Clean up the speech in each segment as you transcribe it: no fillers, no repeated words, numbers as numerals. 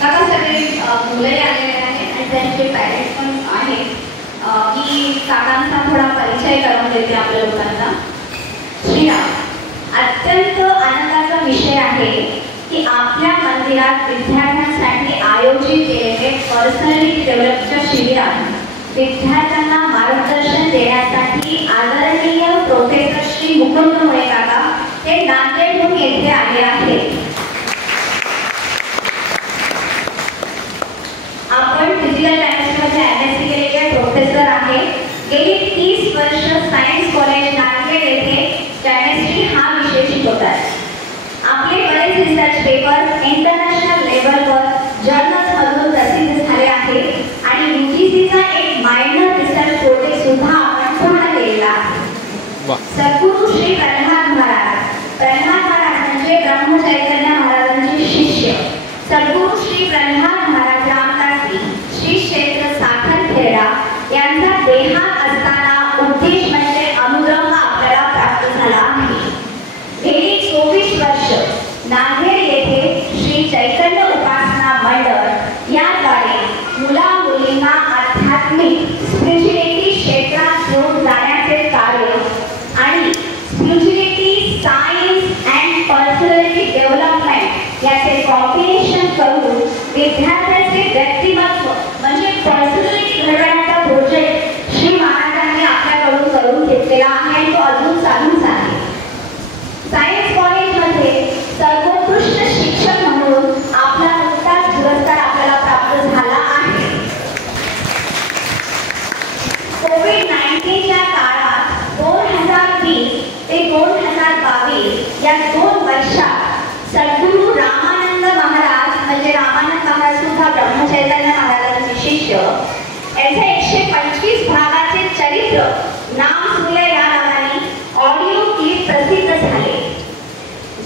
काका सगळे मुलंही आलेले आहेत आणि त्यांचे पॅरेंट्स पण आहेत. मी काकांचा थोडा परिचय करून देते आपल्या लोकांना. श्रीराम, अत्यंत आनंदाचा विषय आहे की आपल्या मंदिरात विद्यार्थ्यांसाठी आयोजित केलेले पर्सनॅलिटी डेव्हलपच्या शिबिरात विद्यार्थ्यांना मार्गदर्शन देण्यासाठी आदरणीय प्रोफेसर श्री मुकुंद मुळे काका हे नांदेडहून येथे आले आहेत. आपण फिजिकल केमिस्ट्रीमध्ये MSc केलेले प्रोफेसर आहे. गेली 30 वर्ष सायन्स कॉलेज नांदेड येथे केमिस्ट्री हा विषय शिकवतात. आपले बरेच रिसर्च पेपर इंटरनॅशनल लेवलवर जर्नल्समधून प्रसिद्ध झाले आहेत आणि UGCचा एक मायनर रिसर्च प्रोजेक्ट सुद्धा आपण पूर्ण केलेला आहे. सद्गुरू श्री प्रल्हाद महाराज म्हणजे ब्रह्मचैतन्य महाराजांचे शिष्य सद्गुरू श्री प्रल्हाद महाराज रामदासी श्री क्षेत्र साखरखेडा यांचा देहांत असताना उद्देश म्हणजे अनुग्रह आपल्याला प्राप्त झाला आहे. गेली 24 वर्ष नांदेड येथे श्री चैतन्य उपासना मंडळ याद्वारे मुला मुलींना आध्यात्मिक स्पिरिच्युअलिटी क्षेत्रात घेऊन जाण्याचे कार्य आणि spirituality science and personality development याचे कॉम्बिनेशन करून विद्यार्थ्यांचे व्यक्तिमत्व म्हणजे पर्सनॅलिटी घडवण्याचा प्रोजेक्ट श्री महाराजांनी आपल्याकडून करून घेतलेला आहे आणि तो अजून चालूच आहे. सायन्स कॉलेजमध्ये सर्वोत्कृष्ट शिक्षक म्हणून आपला नुकताच पुरस्कार आपल्याला प्राप्त झाला आहे. कोविड-19च्या काळात 2020 ते 2022 या 2 वर्षात सद्गुरू रामानंद महाराज म्हणजे रामानंद महाराज सुद्धा ब्रह्मचैतन्य महाराजांचे शिष्य याचे 125 भागाचे चरित्र नाम सूर्य या नावाने ऑडिओ क्लिप प्रसिद्ध झाले,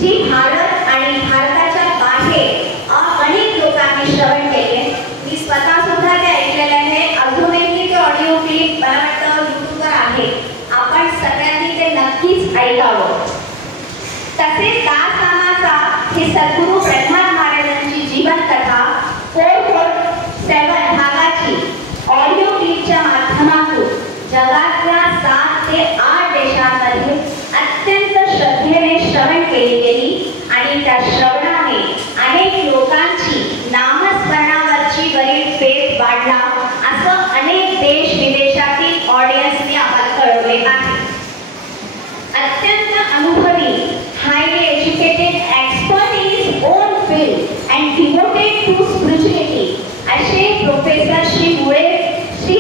जी भारत आणि भारताच्या बाहेर अनेक लोकांनी श्रवण केले. मी स्वतः सुद्धा ते ऐकलेले आहे. अजूनही ते ऑडिओ क्लिप मला वाटतं यूट्यूबवर आहे. आपण सगळ्यांनी ते नक्कीच ऐकावं. तसेच दासनामाचा हे सद्गुरू प्रल्हाद महाराजांची जीवनकथा 447 भागाची ऑडिओ क्लिपच्या माध्यमातून जगातल्या 7 ते 8 देशांमध्ये अत्यंत श्रद्धेने श्रवण केली गेली आणि त्या श्रवणाने अनेक लोकांची नामस्मरणावरची वरील पेट वाढला असं अनेक देश विदेशातील ऑडियन्सने आम्हाला कळवले आहे. अत्यंत अनुभवी highly educated expert in his own field and devoted to spirituality असे प्रोफेसर श्री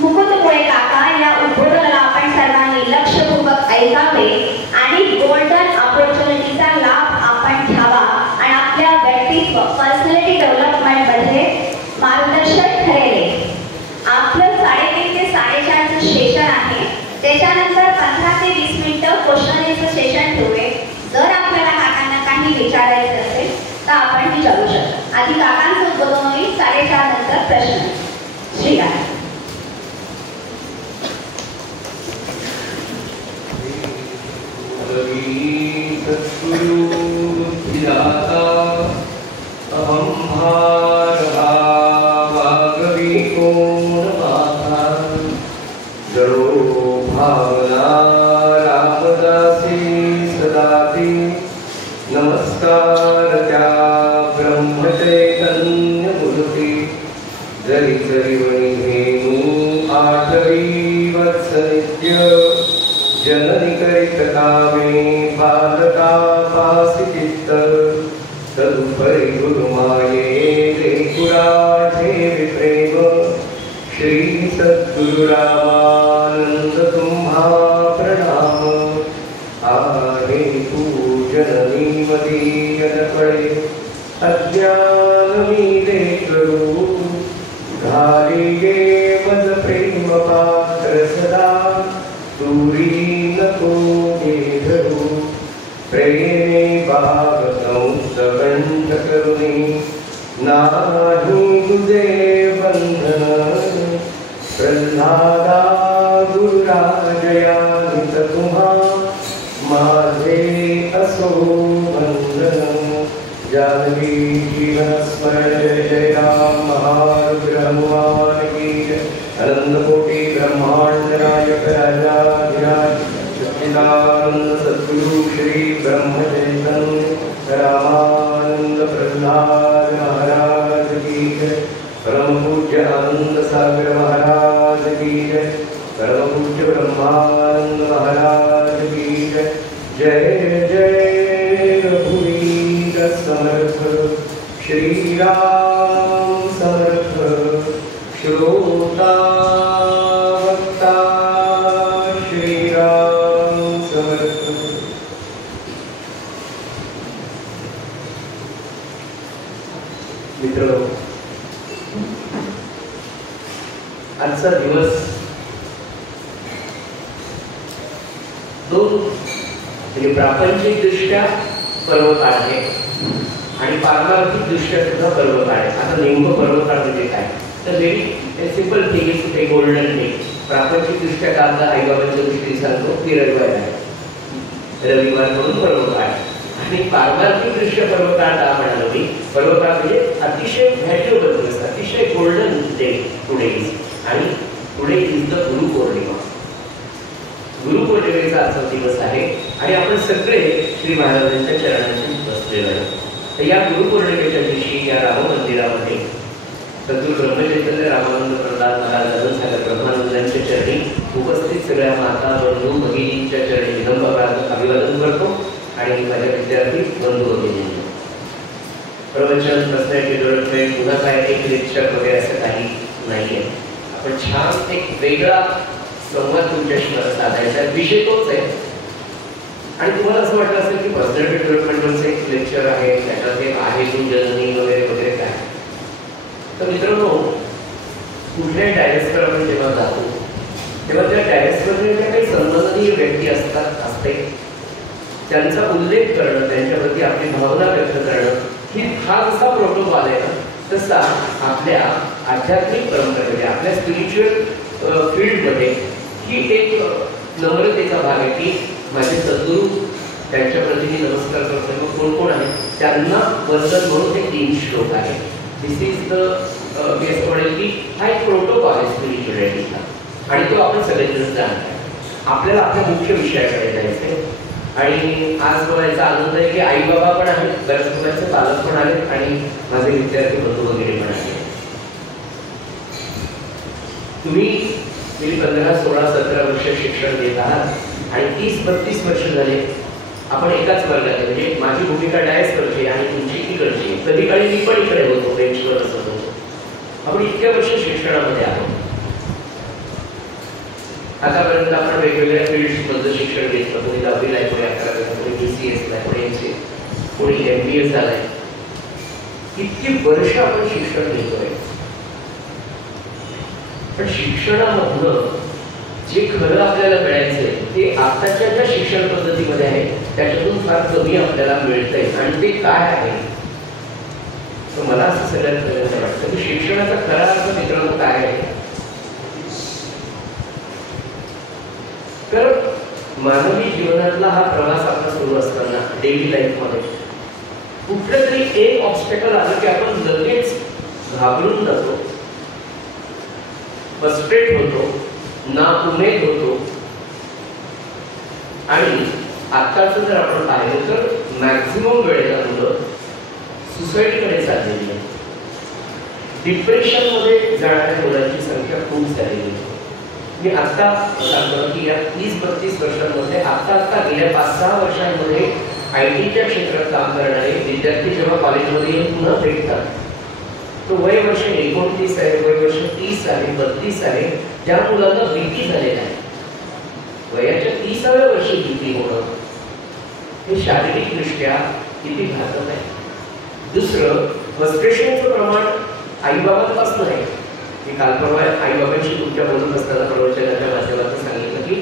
मुकुंद मुळे काका या उद्बोधनाला आपण सर्वांनी लक्षपूर्वक ऐकावे आणि गोल्डन ऑपॉर्च्युनिटीचा लाभ आपण घ्यावा आणि आपल्या व्यक्तित्व पर्सनॅलिटी डेव्हलपमेंट मध्ये मार्गदर्शक ठरेल. आपलं 3:30 ते 4:30 सेशन आहे. त्याच्यानंतर 15 ते 20 मिनिटं क्वेश्चनचं सेशन ठेवूया. जर आपल्याला काकांना काही विचारायचं असेल तर आपण विचारू शकता. आधी काकांचं उद्बोधन होईल, 4:30 नंतर प्रश्न. श्रीराम. नमस्कार त्या ब्रह्मचैतन्य मूर्ती जरी जरी वणी धेनु आठवी वत्सनित्य जननी करित कामे बालका पासी चित्त तदुपरी गुरुमाये लेकुरा ठेवी प्रेम श्री सद्गुरु रामानंद तुम्हा प्रणाम आहे पूजननी मदीयनपळे अज्ञान मी लेकरू घाली गे मज प्रेम पात्र सदा तुरी नको गे धरू प्रेम तेने भागसंस्तकंठ करुणी नाही तुझे बंधन प्रल्हादा गुरुराजया नित तुम्हा माझे असो बंधन जानकी जीवन स्मरण जय जय राम महारुद्र हनुमान की जय अनंत कोटि ब्रह्मांड नायक राजाधिराज सच्चिदानंद सद्गुरु श्री ब्रह्म चैतन्य रामानंद प्रहलाद महाराज की जय परम पूज्य आनंद सागर महाराज की जय परम पूज्य ब्रह्मानंद महाराज की जय जय जय रघुवीर समर्थ श्री राम समर्थ श्रोता वक्ता श्री राम समर्थ। मित्र, आजचा दिवस दोन म्हणजे प्रापंचिक दृष्ट्या पर्वकाळ आहे आणि पारमार्थिक दृष्ट्या सुद्धा पर्वकाळ आहे। आता नेमकं पर्वकाळ म्हणजे काय, तर very simple thing is a golden thing. प्रापंचिक दृष्ट्या काल आईबाबांच्या दृष्टीने सांगतो की रविवार आहे, रविवार म्हणून पर्वकाळ, आणि पारमार्थिक दृष्ट्या पर्वकाळ का म्हणालो मी, पर्वकाळ म्हणजे अतिशय व्हॅल्युएबल दिवस, अतिशय गोल्डन डे टुडे इज, आणि टुडे इज द गुरुपौर्णिमा। गुरुपौर्णिमेचा आजचा दिवस आहे आणि आपण सगळे श्री महाराजांच्या चरणांशी बसलेलो आहोत। तर या गुरुपौर्णिमेच्या दिवशी या राम मंदिरामध्ये सद्गुरू ब्रह्मचैतन्य रामानंद प्रल्हाद महाराज सागर ब्रह्मानंदांच्या चरणी उपस्थित सगळ्या माता बंधू भगिनींच्या चरणी विनम्र अभिवादन करतो आणि माझ्या विद्यार्थी बंधू भगिनींना प्रवचन बसण्याची गरज नाही, पुन्हा काय एक लेक्चर वगैरे असं काही नाहीये। आपण छान एक वेगळा संवाद तुमच्याशी मला साधायचा विषय तोच आहे, आणि तुम्हाला असं वाटलं असेल की पर्सनॅलिटी डेव्हलपमेंटचं एक लेक्चर आहे, त्याच्यात एक आहे तू जननी वगैरे वगैरे काय। तर मित्रांनो, कुठल्याही डायरेक्टवर आपण जेव्हा जातो तेव्हा त्या डायरेक्टरमध्ये ज्या काही सन्माननीय व्यक्ती असते त्यांचा उल्लेख करणं, त्यांच्याप्रती आपली भावना व्यक्त करणं, ही हा जसा प्रोटोकॉल आहे ना, तसा आपल्या आध्यात्मिक परंपरेमध्ये आपल्या स्पिरिच्युअल फील्डमध्ये ही एक नम्रतेचा भाग आहे की माझे सद्गुरू त्यांच्या प्रती मी नमस्कार करतो, कोण कोण आहे त्यांना वंदन म्हणून ते 3 श्लोक आहे। दिस इज द बेस्ट म्हणेल की हा एक प्रोटोकॉल आहे स्पिरिच्युअलिटीचा, आणि तो आपण सगळेजण जाणतो। आपल्याला आपल्या मुख्य विषयाकडे जायचं आणि आज बोलायचा आनंद आहे की आई बाबा पण आहेत, बऱ्याच मुलांचे पालक पण आहेत आणि माझे विद्यार्थी बंधू वगैरे पण आहेत। तुम्ही गेली 15, 16, 17 वर्ष शिक्षण देत आहात आणि 30-32 वर्ष झाले आपण एकाच वर्गात, म्हणजे माझी भूमिका डायसकडची आणि तुमची इकडची। कधी काळी मी पण इकडे होतो, बेंचवर असत होतो। आपण इतक्या वर्ष शिक्षणामध्ये आहोत, आतापर्यंत आपण वेगवेगळ्या फील्ड्समधलं शिक्षण घेतलं, कोणी 10वी ला, कोणी 11वी ला, कोणी BCS ला, कोणी MCA, कोणी MBA झालंय। इतकी वर्ष आपण शिक्षण घेतोय, पण शिक्षणामधलं जे खरं आपल्याला मिळायचंय ते आताच्या ज्या शिक्षण पद्धतीमध्ये आहे त्याच्यातून फार कमी आपल्याला मिळतंय, आणि ते काय आहे तर मला असं सगळ्यात पहिल्यांदा वाटतं की शिक्षणाचा खरा अर्थ मित्रांनो काय आहे, तर मानवी जीवनातला हा प्रवास आपला सुरू असताना डेली लाईफमध्ये कुठलं तरी एक ऑब्स्टॅकल आलं की आपण लगेच घाबरून जातो, फ्रस्ट्रेट होतो, नाउमेद होतो, आणि आत्ताचं जर आपण पाहिलं तर मॅक्झिमम वेळेला मुलं सुसाईडकडे चाललेली आहे, डिप्रेशनमध्ये जाणाऱ्या मुलांची संख्या खूप झालेली आहे। मी आत्ता सांगतो की या 30-32 वर्षांमध्ये आता गेल्या 5-6 वर्षांमध्ये IT च्या क्षेत्रात काम करणारे विद्यार्थी जेव्हा कॉलेजमध्ये येऊन पुन्हा भेटतात, तो वय वर्ष 29 आहे, वय वर्ष 30 आहे, 32 आहे, ज्या मुलांना भीती झालेला आहे, वयाच्या 30व्या वर्षी भीती होणं हे शारीरिकदृष्ट्या किती घातक आहे। दुसरं, फ्रस्ट्रेशनचं प्रमाण आईबाबांपासून आहे। मी काल परवा आईबाबांशी तुमच्या बोलत असताना प्रवचनाच्या माध्यमातून सांगितलं की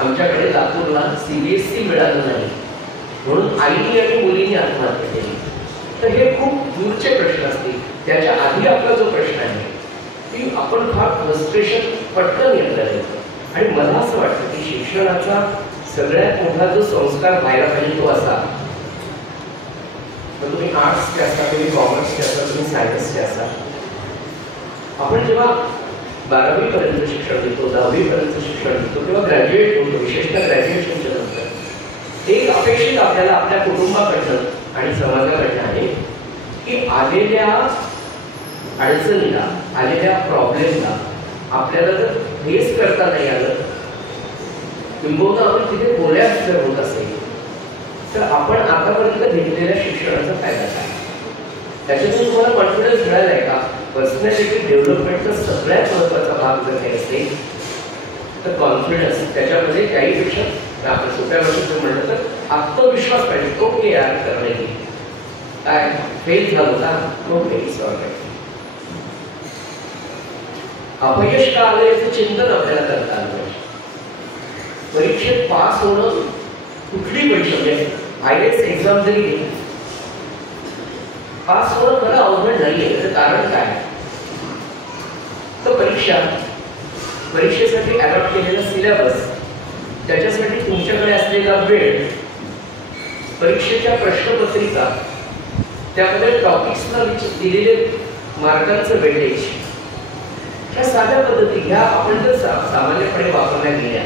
आमच्याकडे लातूरला CBSE मिळालं नाही, म्हणून आईनी आणि मुलींनी आत्महत्या केली. तर हे खूप दूरचे प्रश्न असतील. त्याच्या आधी आपला जो प्रश्न आहे की आपण फार फ्रस्ट्रेशन पटकन येतं आणि मला असं वाटतं की शिक्षणाचा सगळ्यात मोठा जो संस्कार व्हायला पाहिजे तो असा, तर तुम्ही आर्ट्सचे असता, तुम्ही कॉमर्सचे असता, तुम्ही सायन्सचे असता, आपण जेव्हा 12वी पर्यंत शिक्षण देतो, 10वी पर्यंत शिक्षण देतो, तेव्हा ग्रॅज्युएट होतो. विशेषतः ग्रॅज्युएशनच्या नंतर एक अपेक्षित आपल्याला आपल्या कुटुंबाकडनं आणि समाजाकडनं आहे की आलेल्या अडचणीला, आलेल्या प्रॉब्लेमला आपल्याला जर फेस करता नाही आलं, किंबहुना आपण तिथे बोलण्यास जर होत असेल, तर आपण आतापर्यंत घेतलेल्या शिक्षणाचा फायदा काय? त्याच्यातून तुम्हाला कॉन्फिडन्स मिळाला आहे का? पर्सनॅलिटी डेव्हलपमेंटचा सगळ्यात महत्त्वाचा भाग जर काही असेल तर कॉन्फिडन्स. त्याच्यामध्ये त्याहीपेक्षा आपण सोप्या भाषेत म्हटलं तर आत्मविश्वास पाहिजे. तो के यार करण्याची काय फेल झालं का? तो फेल सॉल्व. अपयश का आलं याचं चिंतन आपल्याला करता आलं पाहिजे. परीक्षेत पास होणं, कुठली परीक्षा म्हणजे IAS एक्झाम जरी घेतली, पास होणं खरं अवघड नाहीये. त्याचं कारण काय? तर परीक्षेसाठी अडॉप्ट केलेला सिलेबस, त्याच्यासाठी तुमच्याकडे असलेला वेळ, परीक्षेच्या प्रश्नपत्रिका, त्यामध्ये टॉपिक्सला दिलेले मार्कांचं वेटेज, ह्या साध्या पद्धती ह्या आपण जर सामान्यपणे वापरल्या गेल्या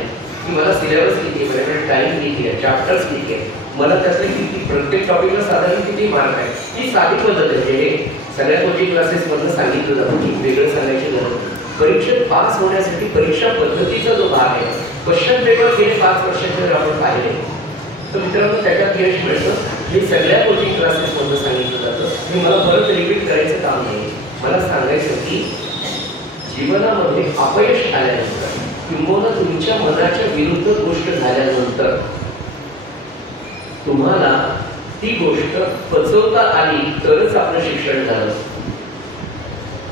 की मला सिलेबस किती आहे, माझ्याकडे टाइम किती आहे, चॅप्टर्स किती आहे, मला त्यातले किती, प्रत्येक टॉपिकला साधारण किती मार्क आहे, ही साधी पद्धत आहे. हे सगळ्या कोचिंग क्लासेसमधून सांगितलं जातं की वेगळं सांगायची गरज नाही. परीक्षेत पास होण्यासाठी परीक्षा पद्धतीचा जो भाग आहे, क्वेश्चन पेपर गेले 5 वर्षाचे जर आपण पाहिले तर मित्रांनो त्याच्यात यश मिळतं. हे सगळ्या कोचिंग क्लासेसमधून सांगितलं जातं. हे मला परत रिपीट करायचं काम नाही. मला सांगायचं की जीवनामध्ये अपयश आल्यानंतर किंवा तुमच्या मनाच्या विरुद्ध गोष्ट झाल्यानंतर तुम्हाला ती गोष्ट पचवता आली तरच आपलं शिक्षण झालं.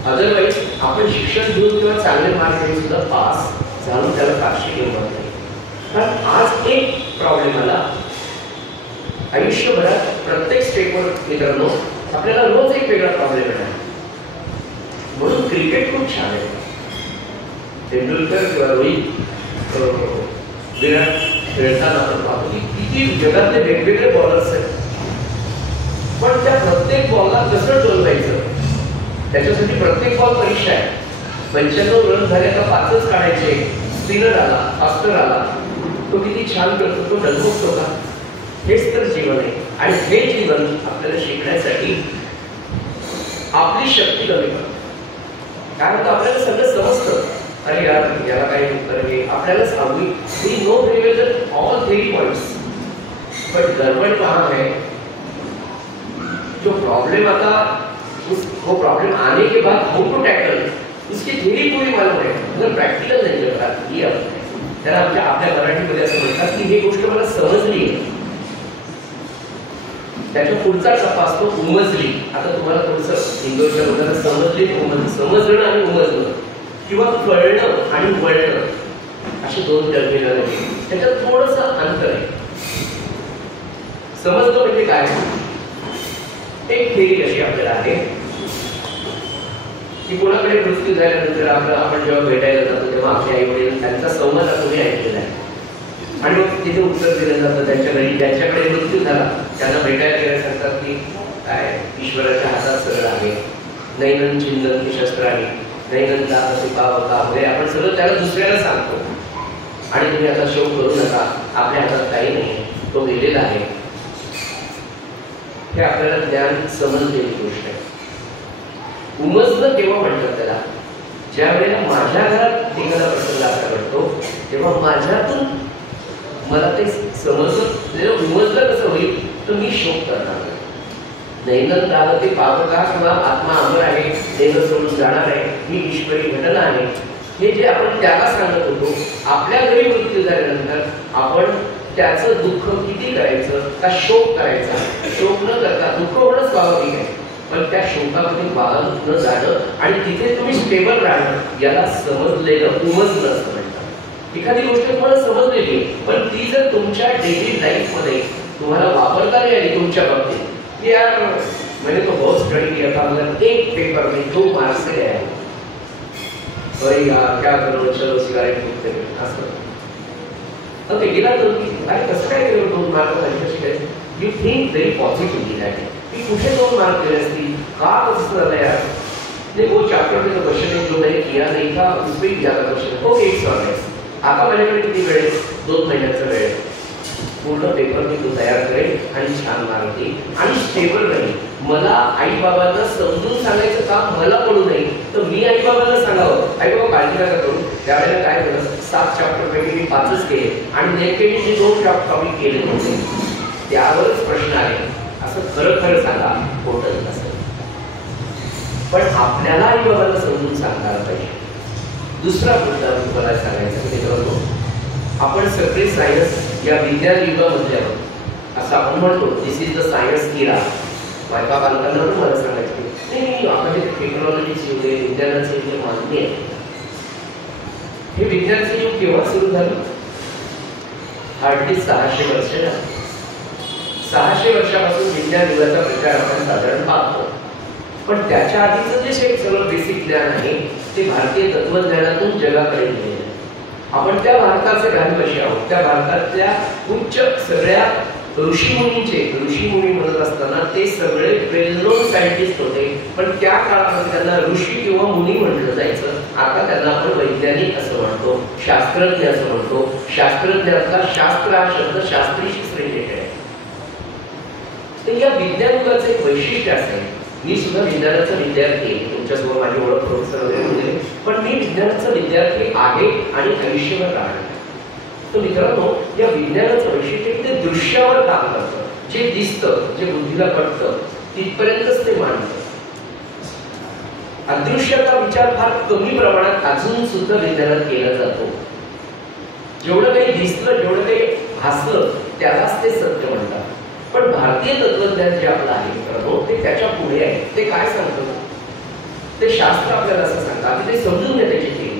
अदरवाईज आपण शिक्षण घेऊन किंवा चांगले मार्क घेऊन सुद्धा पास झालं त्याला फारशी किंमत नाही. कारण आज एक प्रॉब्लेम आला, आयुष्यभरात प्रत्येक स्टेपवर मित्रांनो आपल्याला रोज एक वेगळा प्रॉब्लेम येणार. म्हणून क्रिकेट खूप छान आहे. तेंडुलकर किंवा रोहित, विराट खेळताना आपण पाहतो की किती जगातले वेगवेगळे बॉलर्स आहेत, पण त्या प्रत्येक बॉलला कसं डोलवायचं त्याच्यासाठी प्रत्येक बॉल परीक्षा आहे. 95 रन झाले का 5च काढायचे. स्पिनर आला, फास्टर आला, तो किती छान करतो, तो डलमुकतो का? हेच तर जीवन आहे. आणि हे जीवन आपल्याला शिकण्यासाठी आपली शक्ती कमी करतो. कारण तर आपल्याला सगळं समजतं. अरे यार याला काही उत्तर हे आपल्यालाच हवी. We know very well that all 3 points, but गड़बड़ कहाँ है? जो प्रॉब्लम आता वो प्रॉब्लम आने के बाद हाउ टू टैकल उसकी थ्योरी पूरी मालूम है, मतलब प्रॅक्टिकल नाही जगात. ही त्याला आपल्या मराठीमध्ये असं म्हणतात की ही गोष्ट मला समजली आहे. त्याच्या पुढचा टप्पा असतो उमजली. आता तुम्हाला थोडंसं इंग्लिशच्या बोलताना समजली, समजणं आणि उमजणं किंवा कळणं आणि वळणं असे 2 टर्मिनल आहेत. त्याच्यात थोडंसं अंतर आहे. समजणं म्हणजे काय? एक थेरी अशी आपल्याला आहे की कोणाकडे मृत्यू झाल्यानंतर आपण जेव्हा भेटायला जातो तेव्हा आपले आई वडील त्यांचा संवाद तुम्ही ऐकलेला आहे आणि मग तिथे उत्तर दिलं जातं. त्यांच्या घरी ज्यांच्याकडे मृत्यू झाला त्यांना भेटायला गेल्या सांगतात की काय ईश्वराच्या हातात सगळं आहे, नैनन चिंतन की शस्त्र आहे, नैनन दासी पावता वगैरे आपण सगळं त्याला दुसऱ्याला सांगतो. आणि तुम्ही आता शोक करू नका, आपल्या हातात काही नाही, तो गेलेला आहे. हे आपल्याला ज्ञान समजलेली गोष्ट आहे. उमजणं केव्हा म्हणतात त्याला? ज्या वेळेला माझ्या घरात एखादा प्रसंग असा घडतो तेव्हा माझ्यातून मला ते समजलं, उमजलं कसं होईल तर मी शोक करणार. नैनन दाहते पावका किंवा आत्मा अमर आहे, देह सोडून जाणार आहे, ही ईश्वरी घटना आहे. हे जे आपण त्याला सांगत होतो, आपल्या घरी मृत्यू झाल्यानंतर आपण त्याचं दुःख किती करायचं का शोक करायचा? शोक न करता दुःख होणं स्वाभाविक आहे, पण त्या शोकामध्ये वाहन न जाणं आणि तिथे तुम्ही स्टेबल राहणं याला समजलेलं उमजलं असं म्हणतात. एखादी गोष्ट तुम्हाला समजलेली पण ती जर तुमच्या डेली लाईफमध्ये तुम्हाला वापरता नाही आली तुमच्या बाबतीत की यार मैंने तो बहुत स्टडी किया था मगर एक पेपर में 2 मार्क्स से गया अरे यार क्या करो चलो सिगारेट फूकते असं ओके गेला तर अरे कसं काय केलं 2 मार्क माझ्याशी you think very positively that की कुठे 2 मार्क दिले असतील का कसं झालं यार नहीं वो चैप्टर में तो क्वेश्चन है जो मैंने किया नहीं था उस पर ज्यादा क्वेश्चन है ओके इट्स ऑलराइट आता माझ्याकडे किती वेळ आहे 2 महिन्याचा वेळ आहे पूर्ण पेपर मी तो तयार करेल आणि छान मार्क देईल आणि स्टेबल राहील मला आई बाबांना समजून सांगायचं काम मला पडू नये तर मी आई बाबांना सांगावं आई बाबा काळजी नका करू त्यावेळेला काय झालं 7 चॅप्टर पैकी मी 5च केले आणि नेमके मी जे 2 टॉपिक केले होते त्यावरच प्रश्न आले असं खरं खरं सांगा खोटं नसेल पण आपल्याला आई बाबांना समजून सांगायला पाहिजे दुसरा मुद्दा तुम्हाला सांगायचा मित्रांनो आपण सगळे सायन्स या विज्ञान युगामध्ये आहोत असं आपण म्हणतो दिस इज द सायन्स इरा माझ्या बालकांना मला सांगायचं नाही आपण टेक्नॉलॉजीचे युग आहे विज्ञानाचे युग मान्य आहे हे विज्ञानाचे युग केव्हा सुरू झालं हार्डली 600 वर्ष 600 वर्षापासून विज्ञान युगाचा प्रचार आपण साधारण पाहतो पण त्याच्या आधीचं जे सगळं बेसिक ज्ञान आहे ते भारतीय तत्वज्ञानातून जगाकडे गेले आपण त्या भारताचे रहिवासी आहोत त्या भारतातल्या उच्च सगळ्या ऋषीमुनी म्हणत असताना ते सगळे वेल नोन सायंटिस्ट होते पण त्या काळामध्ये त्यांना ऋषी किंवा मुनी म्हटलं जायचं आता त्यांना आपण वैज्ञानिक असं म्हणतो शास्त्रज्ञ असं म्हणतो शास्त्रज्ञातला शास्त्र हा शब्द शास्त्रीशीच रिलेटेड आहे तर या विज्ञान युगाचं एक वैशिष्ट्य असेल मी सुद्धा विज्ञानाचा विद्यार्थी आहे तुमच्यासोबत माझी ओळख प्रोफेसर वगैरे होते पण मी विज्ञानाचा विद्यार्थी आहे आणि आयुष्यभर राहणार तर मित्रांनो या विज्ञानाचं वैशिष्ट्य ते दृश्यावर काम करतं जे दिसतं जे बुद्धीला पटतं तिथपर्यंतच ते मांडतं अदृश्याचा विचार फार कमी प्रमाणात अजून सुद्धा विज्ञानात केला जातो जेवढं काही दिसलं जेवढं काही भासलं त्यालाच ते सत्य म्हणतात पण भारतीय तत्वज्ञान जे आपलं आहे मित्रांनो ते त्याच्या पुढे आहे ते काय सांगतं ते शास्त्र आपल्याला असं सांगतात की ते समजून घ्या त्याची थेरी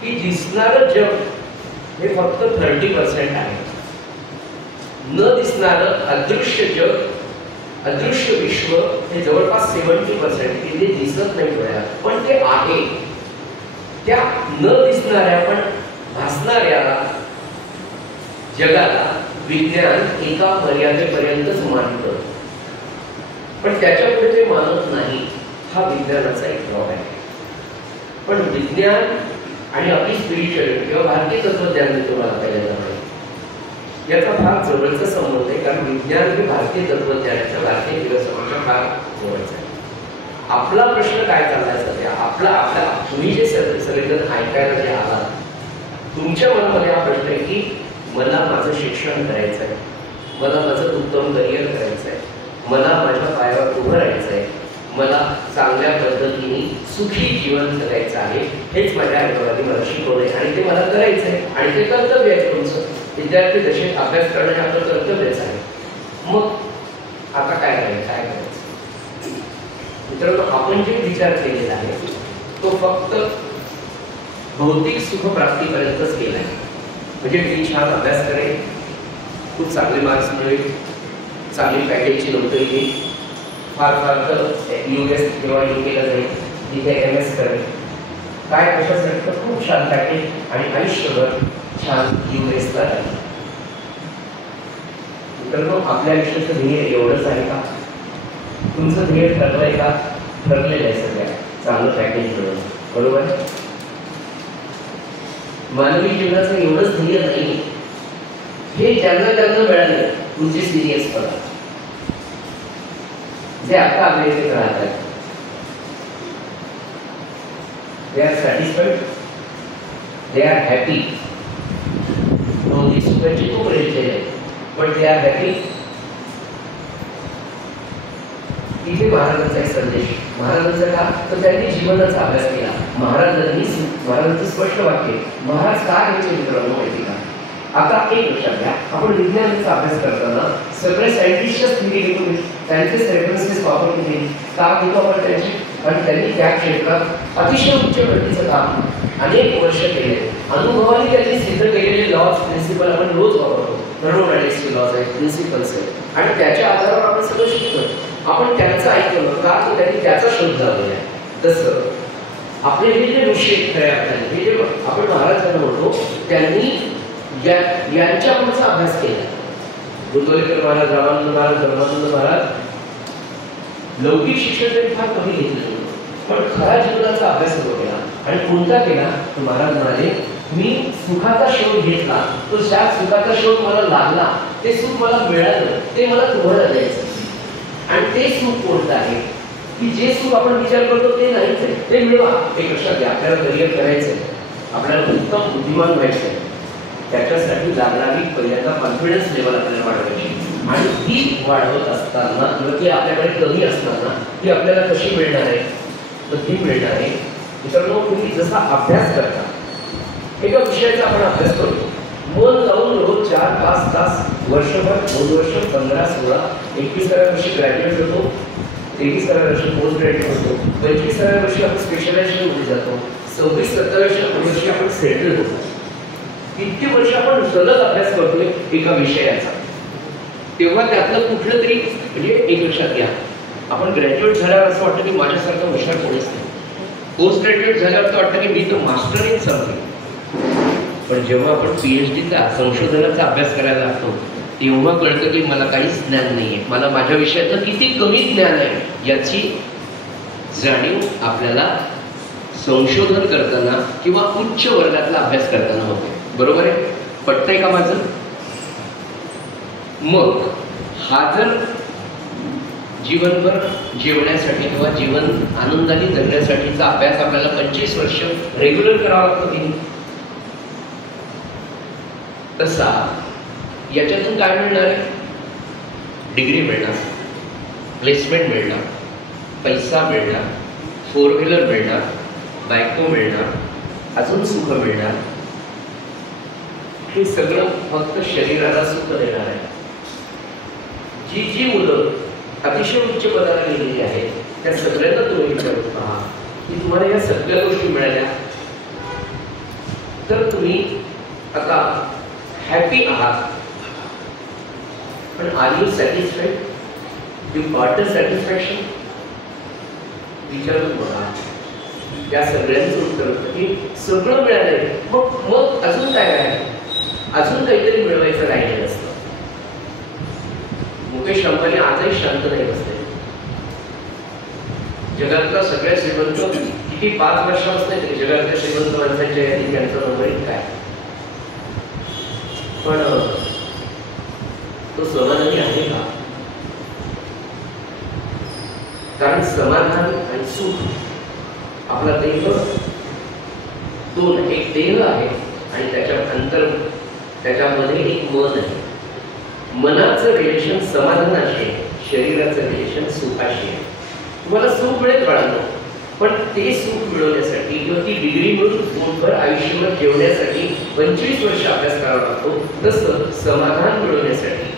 की दिसणारं जग हे फक्त 30% आहे न दिसणारं अदृश्य जग अदृश्य विश्व हे जवळपास 70% की ते दिसत नाही डोळ्याला पण ते आहे त्या न दिसणाऱ्या पण भासणाऱ्या जगाला विज्ञान एका मर्यादेपर्यंतच मानतं पण त्याच्या पुढे ते मानत नाही हा विज्ञानाचा एक ड्रॉ आहे पण विज्ञान आणि आपली स्पिरिच्युअलिटी किंवा भारतीय तत्वज्ञान तुम्हाला पहिल्यांदा माहिती याचा फार जवळचा संबंध आहे कारण विज्ञान हे भारतीय तत्वज्ञानाच्या भारतीय फिलॉसॉफीच्या फार जवळचं आहे आपला प्रश्न काय चाललाय सध्या आपला तुम्ही जे सगळेजण ऐकायला जे आहात तुमच्या मनामध्ये हा प्रश्न आहे की मला माझं शिक्षण करायचं आहे मला माझं उत्तम करिअर करायचं आहे मला माझ्या पायावर उभं राहायचं आहे मला चांगल्या पद्धतीने सुखी जीवन जगायचं आहे हेच माझ्या आईबाबांनी मला शिकवलंय आणि ते मला करायचं आहे आणि ते कर्तव्य आहे तुमचं विद्यार्थी जसे अभ्यास करणं हे आपलं कर्तव्यच आहे मग आता काय करायचं मित्रांनो आपण जे विचार केलेला आहे तो फक्त भौतिक सुखप्राप्तीपर्यंतच केला आहे म्हणजे मी छान अभ्यास करेन खूप चांगले मार्क्स मिळेल चांगली पॅकेजची नोकरी घेईल फार फार तर US किंवा UK ला जाईल तिथे MS करेल काय कशासाठी तर खूप छान पॅकेज आणि आयुष्यभर छान US ला राहील मित्रांनो आपल्या आयुष्याचं ध्येय एवढंच आहे का तुमचं ध्येय ठरलंय का ठरलेलं आहे सगळ्या चांगलं पॅकेज मिळून बरोबर मानवी जीवनाचं एवढंच ध्येय नाही हे ज्यांना ज्यांना मिळालं तुमची सिरियस पडा जे आता आपल्या इथे राहतात they are satisfied they are happy भौतिक सुखाची खूप रेंज आहे पण they are happy इथे महाराजांचा एक संदेश महाराजांचा का तर त्यांनी जीवनाचा अभ्यास केला महाराजांचं स्पष्ट वाक्य महाराज काय घ्यायचे मित्रांनो माहिती का आता एक लक्षात घ्या आपण विज्ञानाचा अभ्यास करताना सगळे सायंटिस्टच थिअरी घेतो त्यांचे रेफरन्सेस वापरून घेईल का घेतो आपण त्यांची आणि त्यांनी त्या क्षेत्रात अतिशय उच्च प्रतीचं काम अनेक वर्ष केले अनुभवाने त्यांनी सिद्ध केलेले लॉज प्रिन्सिपल आपण रोज वापरतो थर्मोडायनेमिक्सचे लॉज आहेत, प्रिन्सिपल्स आहेत आणि त्याच्या आधारावर आपण सगळं शिकतो. आपण त्यांचं ऐकलं का तर त्यांनी त्याचा शोध लावलेला आहे. तसं आपले हे जे ऋषी आहेत खऱ्या अर्थाने, हे जे आपण महाराजांना म्हणतो, त्यांनी यांच्या पुढचा अभ्यास केला. गुरुदेव महाराज, रामानंद महाराज, धर्मानंद महाराज लौकिक शिक्षण तरी फार कमी घेतलं, पण खरा जीवनाचा अभ्यास केला. आणि कोणता केला? महाराज म्हणाले, मी सुखाचा शोध घेतला, तो ज्या सुखाचा शोध मला लागला, ते सुख मला मिळालं, ते मला तुम्हाला द्यायचं. आणि ते सुख कोणतं आहे की जे सुख आपण विचार करतो ते नाहीच आहे, ते मिळवा. एक लक्षात घ्या, आपल्याला करिअर करायचंय, आपल्याला उत्तम बुद्धिमान व्हायचंय, त्याच्यासाठी लागणारी पहिल्यांदा कॉन्फिडन्स लेवल आपल्याला वाढवायची. आणि ती वाढवत असताना किंवा ती आपल्याकडे कमी असताना ती आपल्याला कशी मिळणार आहे? तर ती मिळणार आहे मित्रांनो, तुम्ही जसा अभ्यास करता, एका विषयाचा आपण अभ्यास करतो, मन लावून रोज 4-5 तास, वर्षभर, 2 वर्ष, 15, 16, 21व्या वर्षी ग्रॅज्युएट होतो, 23व्या वर्षी पोस्ट ग्रॅज्युएट होतो, 25व्या वर्षी आपण स्पेशलायझेशन मध्ये जातो, 26-27व्या वर्षी आपण सेटल होतो. इतकी वर्ष आपण सलग अभ्यास करतोय एका विषयाचा. तेव्हा त्यातलं कुठलं तरी म्हणजे एक लक्षात घ्या, आपण ग्रॅज्युएट झाल्यावर असं वाटतं की माझ्यासारखं हुशार कोणीच नाही. पोस्ट ग्रॅज्युएट झाल्यावर तर वाटतं की मी तर मास्टर इन समथिंग. पण जेव्हा आपण PhDचा संशोधनाचा अभ्यास करायला लागतो तेव्हा कळतं की मला काहीच ज्ञान नाहीये, मला माझ्या विषयाचं किती कमी ज्ञान आहे याची जाणीव आपल्याला संशोधन करताना किंवा उच्च वर्गातला अभ्यास करताना होते. बरोबर आहे? पटतंय का माझं? मग हा जर जीवनभर जेवण्यासाठी किंवा जीवन आनंदाने जगण्यासाठीचा अभ्यास आपल्याला 25 वर्ष रेग्युलर करावा लागतो की तसा याच्यातून काय मिळणार आहे? डिग्री मिळणार, प्लेसमेंट मिळणार, पैसा मिळणार, 4 व्हीलर मिळणार, बायको मिळणार, अजून सुख मिळणार. हे सगळं फक्त शरीराला सुख देणार आहे. जी मुलं अतिशय उच्च पदाला गेलेली आहेत त्या सगळ्यांना तुम्ही विचारून पहा की तुम्हाला या सगळ्या गोष्टी मिळाल्या तर तुम्ही आता हॅपी आहात, पण are you satisfied? You got the satisfaction? विचारून बघा. या सगळ्यांचं उत्तर होतं की सगळं मिळालंय, मग अजून काय आहे? अजून काहीतरी मिळवायचं राहिलेलं असतं. मुकेश अंबानी आजही शांत नाही बसले. जगातला सगळ्यात श्रीमंत किती 5 वर्षापासून तरी जगातल्या श्रीमंत माणसांच्या यादीत त्यांचा नंबर 1 आहे. पण तो समाधानी आहे का? कारण समाधान आणि सुख आपला देह दोन, एक देह आहे आणि त्याच्यामध्ये एक मन आहे. मनाचं रिलेशन समाधानाशी आहे, शरीराचं रिलेशन सुखाशी आहे. तुम्हाला सुख मिळेल बाळांनो, पण ते सुख मिळवण्यासाठी किंवा ती डिग्री मिळून पोटभर आयुष्यभर जेवण्यासाठी 25 वर्ष अभ्यास करावा लागतो. तसं समाधान मिळवण्यासाठी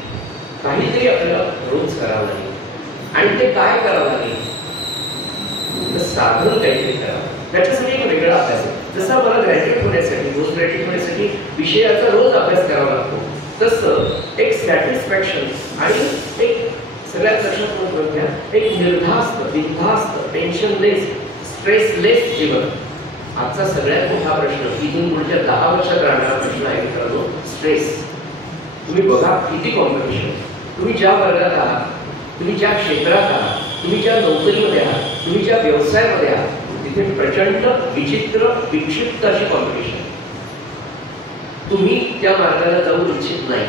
काहीतरी आपल्याला रोज करावं लागेल. आणि ते काय करावं लागेल? तर साधन काहीतरी करावं. त्याच्यासाठी एक वेगळा अभ्यास आहे. जसा मला ग्रॅज्युएट होण्यासाठी, पोस्ट ग्रॅज्युएट होण्यासाठी विषयाचा रोज अभ्यास करावा लागतो, तसं एक सॅटिस्फॅक्शन आणि एक सगळ्यात लक्षात घ्या, एक निर्धास्त, बिनधास्त, टेन्शनलेस, स्ट्रेसलेस जीवन. आजचा सगळ्यात मोठा प्रश्न, इथून पुढच्या 10 वर्षात राहणारा प्रश्न आहे मित्रांनो, स्ट्रेस. तुम्ही बघा किती कॉम्पिटिशन. तुम्ही ज्या वर्गात आहात, तुम्ही ज्या क्षेत्रात आहात, तुम्ही ज्या नोकरीमध्ये आहात, तुम्ही ज्या व्यवसायामध्ये आहात, तिथे प्रचंड विचित्र विक्षिप्त अशी कॉम्पिटिशन. तुम्ही त्या मार्गाला जाऊ इच्छित नाही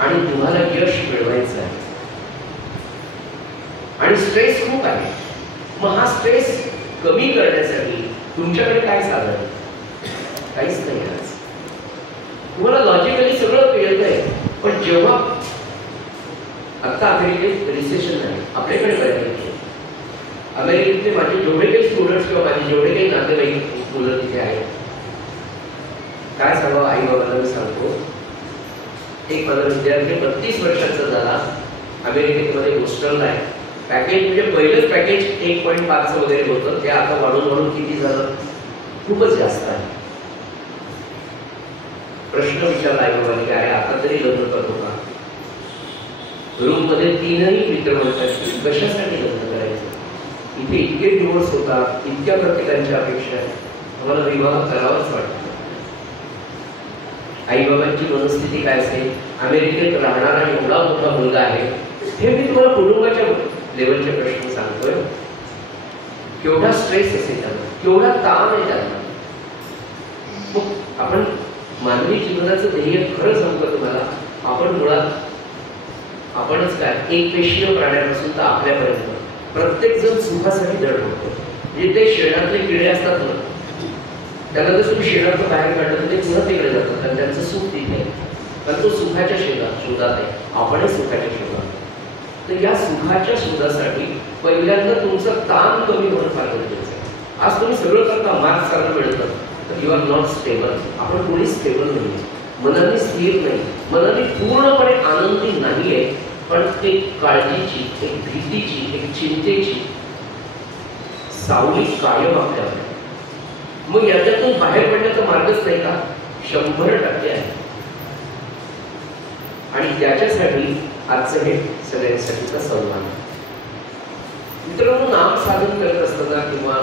आणि तुम्हाला यश मिळवायचं आहे आणि स्ट्रेस खूप आहे. मग हा स्ट्रेस कमी करण्यासाठी तुमच्याकडे काय साधन? काहीच नाही. आज तुम्हाला लॉजिकली सगळं कळतंय, पण जेव्हा आता अमेरिकेत रिसेशन आहे, आपल्याकडे बऱ्यापैकी अमेरिकेतले माझे जेवढे काही स्टुडंट्स किंवा माझे जेवढे काही नातेवाईक मुलं तिथे आहेत, काय सांगावं आई बाबांना मी सांगतो. एक माझा विद्यार्थी 32 वर्षाचा झाला, अमेरिकेमध्ये बोस्टनला आहे. पॅकेज म्हणजे पहिलंच पॅकेज 1.5 वगैरे होतं, ते आता वाढून किती झालं? खूपच जास्त आहे. प्रश्न विचारला आई बाबांनी की अरे आता तरी लग्न करतो का? रूम मध्ये तीनही मित्र म्हणतात की कशासाठी लग्न करायचं? इथे इतके डिवोर्स होतात, इतक्या प्रत्येकांच्या अपेक्षा आहेत, आम्हाला विवाह करावाच वाटतं. आई बाबांची मनस्थिती काय असेल? अमेरिकेत राहणारा एवढा मोठा मुलगा आहे, हे मी तुम्हाला कुटुंबाच्या लेवलचे प्रश्न सांगतोय. केवढा स्ट्रेस असेल त्यांना, केवढा ताण आहे त्यांना. मग आपण मानवी जीवनाचं ध्येय खरं सांगतो तुम्हाला, आपण मुळात आपणच काय एकपेशीय प्राण्यापासून तर आपल्यापर्यंत प्रत्येक जण सुखासाठी धडपडतो. म्हणजे ते शेणातले किडे असतात ना, त्याला जर तुम्ही शेणातून बाहेर काढलं तर ते पुन्हा तिकडे जातात आणि त्यांचं सुख तिथे आहे, कारण तो सुखाच्या शोधात आहे. आपणही सुखाच्या शोधात. तर या सुखाच्या शोधासाठी पहिल्यांदा तुमचं ताण कमी होणं फार गरजेचं आहे. आज तुम्ही सगळं करता, मार्क्स चांगलं मिळतं, तर यू आर नॉट स्टेबल. आपण कोणी स्टेबल नाही, मनाने स्थिर नाही, मनाने पूर्णपणे आनंदी नाही आहे, पण एक काळजीची, एक भीतीची, एक चिंतेची सावली कायम आपल्यावर. मग याच्यातून बाहेर पडण्याचा मार्गच नाही का? 100% आहे. आणि त्याच्यासाठी आजचं हे सगळ्यांसाठीचा संवाद. मित्रांनो, नाम साधन करत असताना किंवा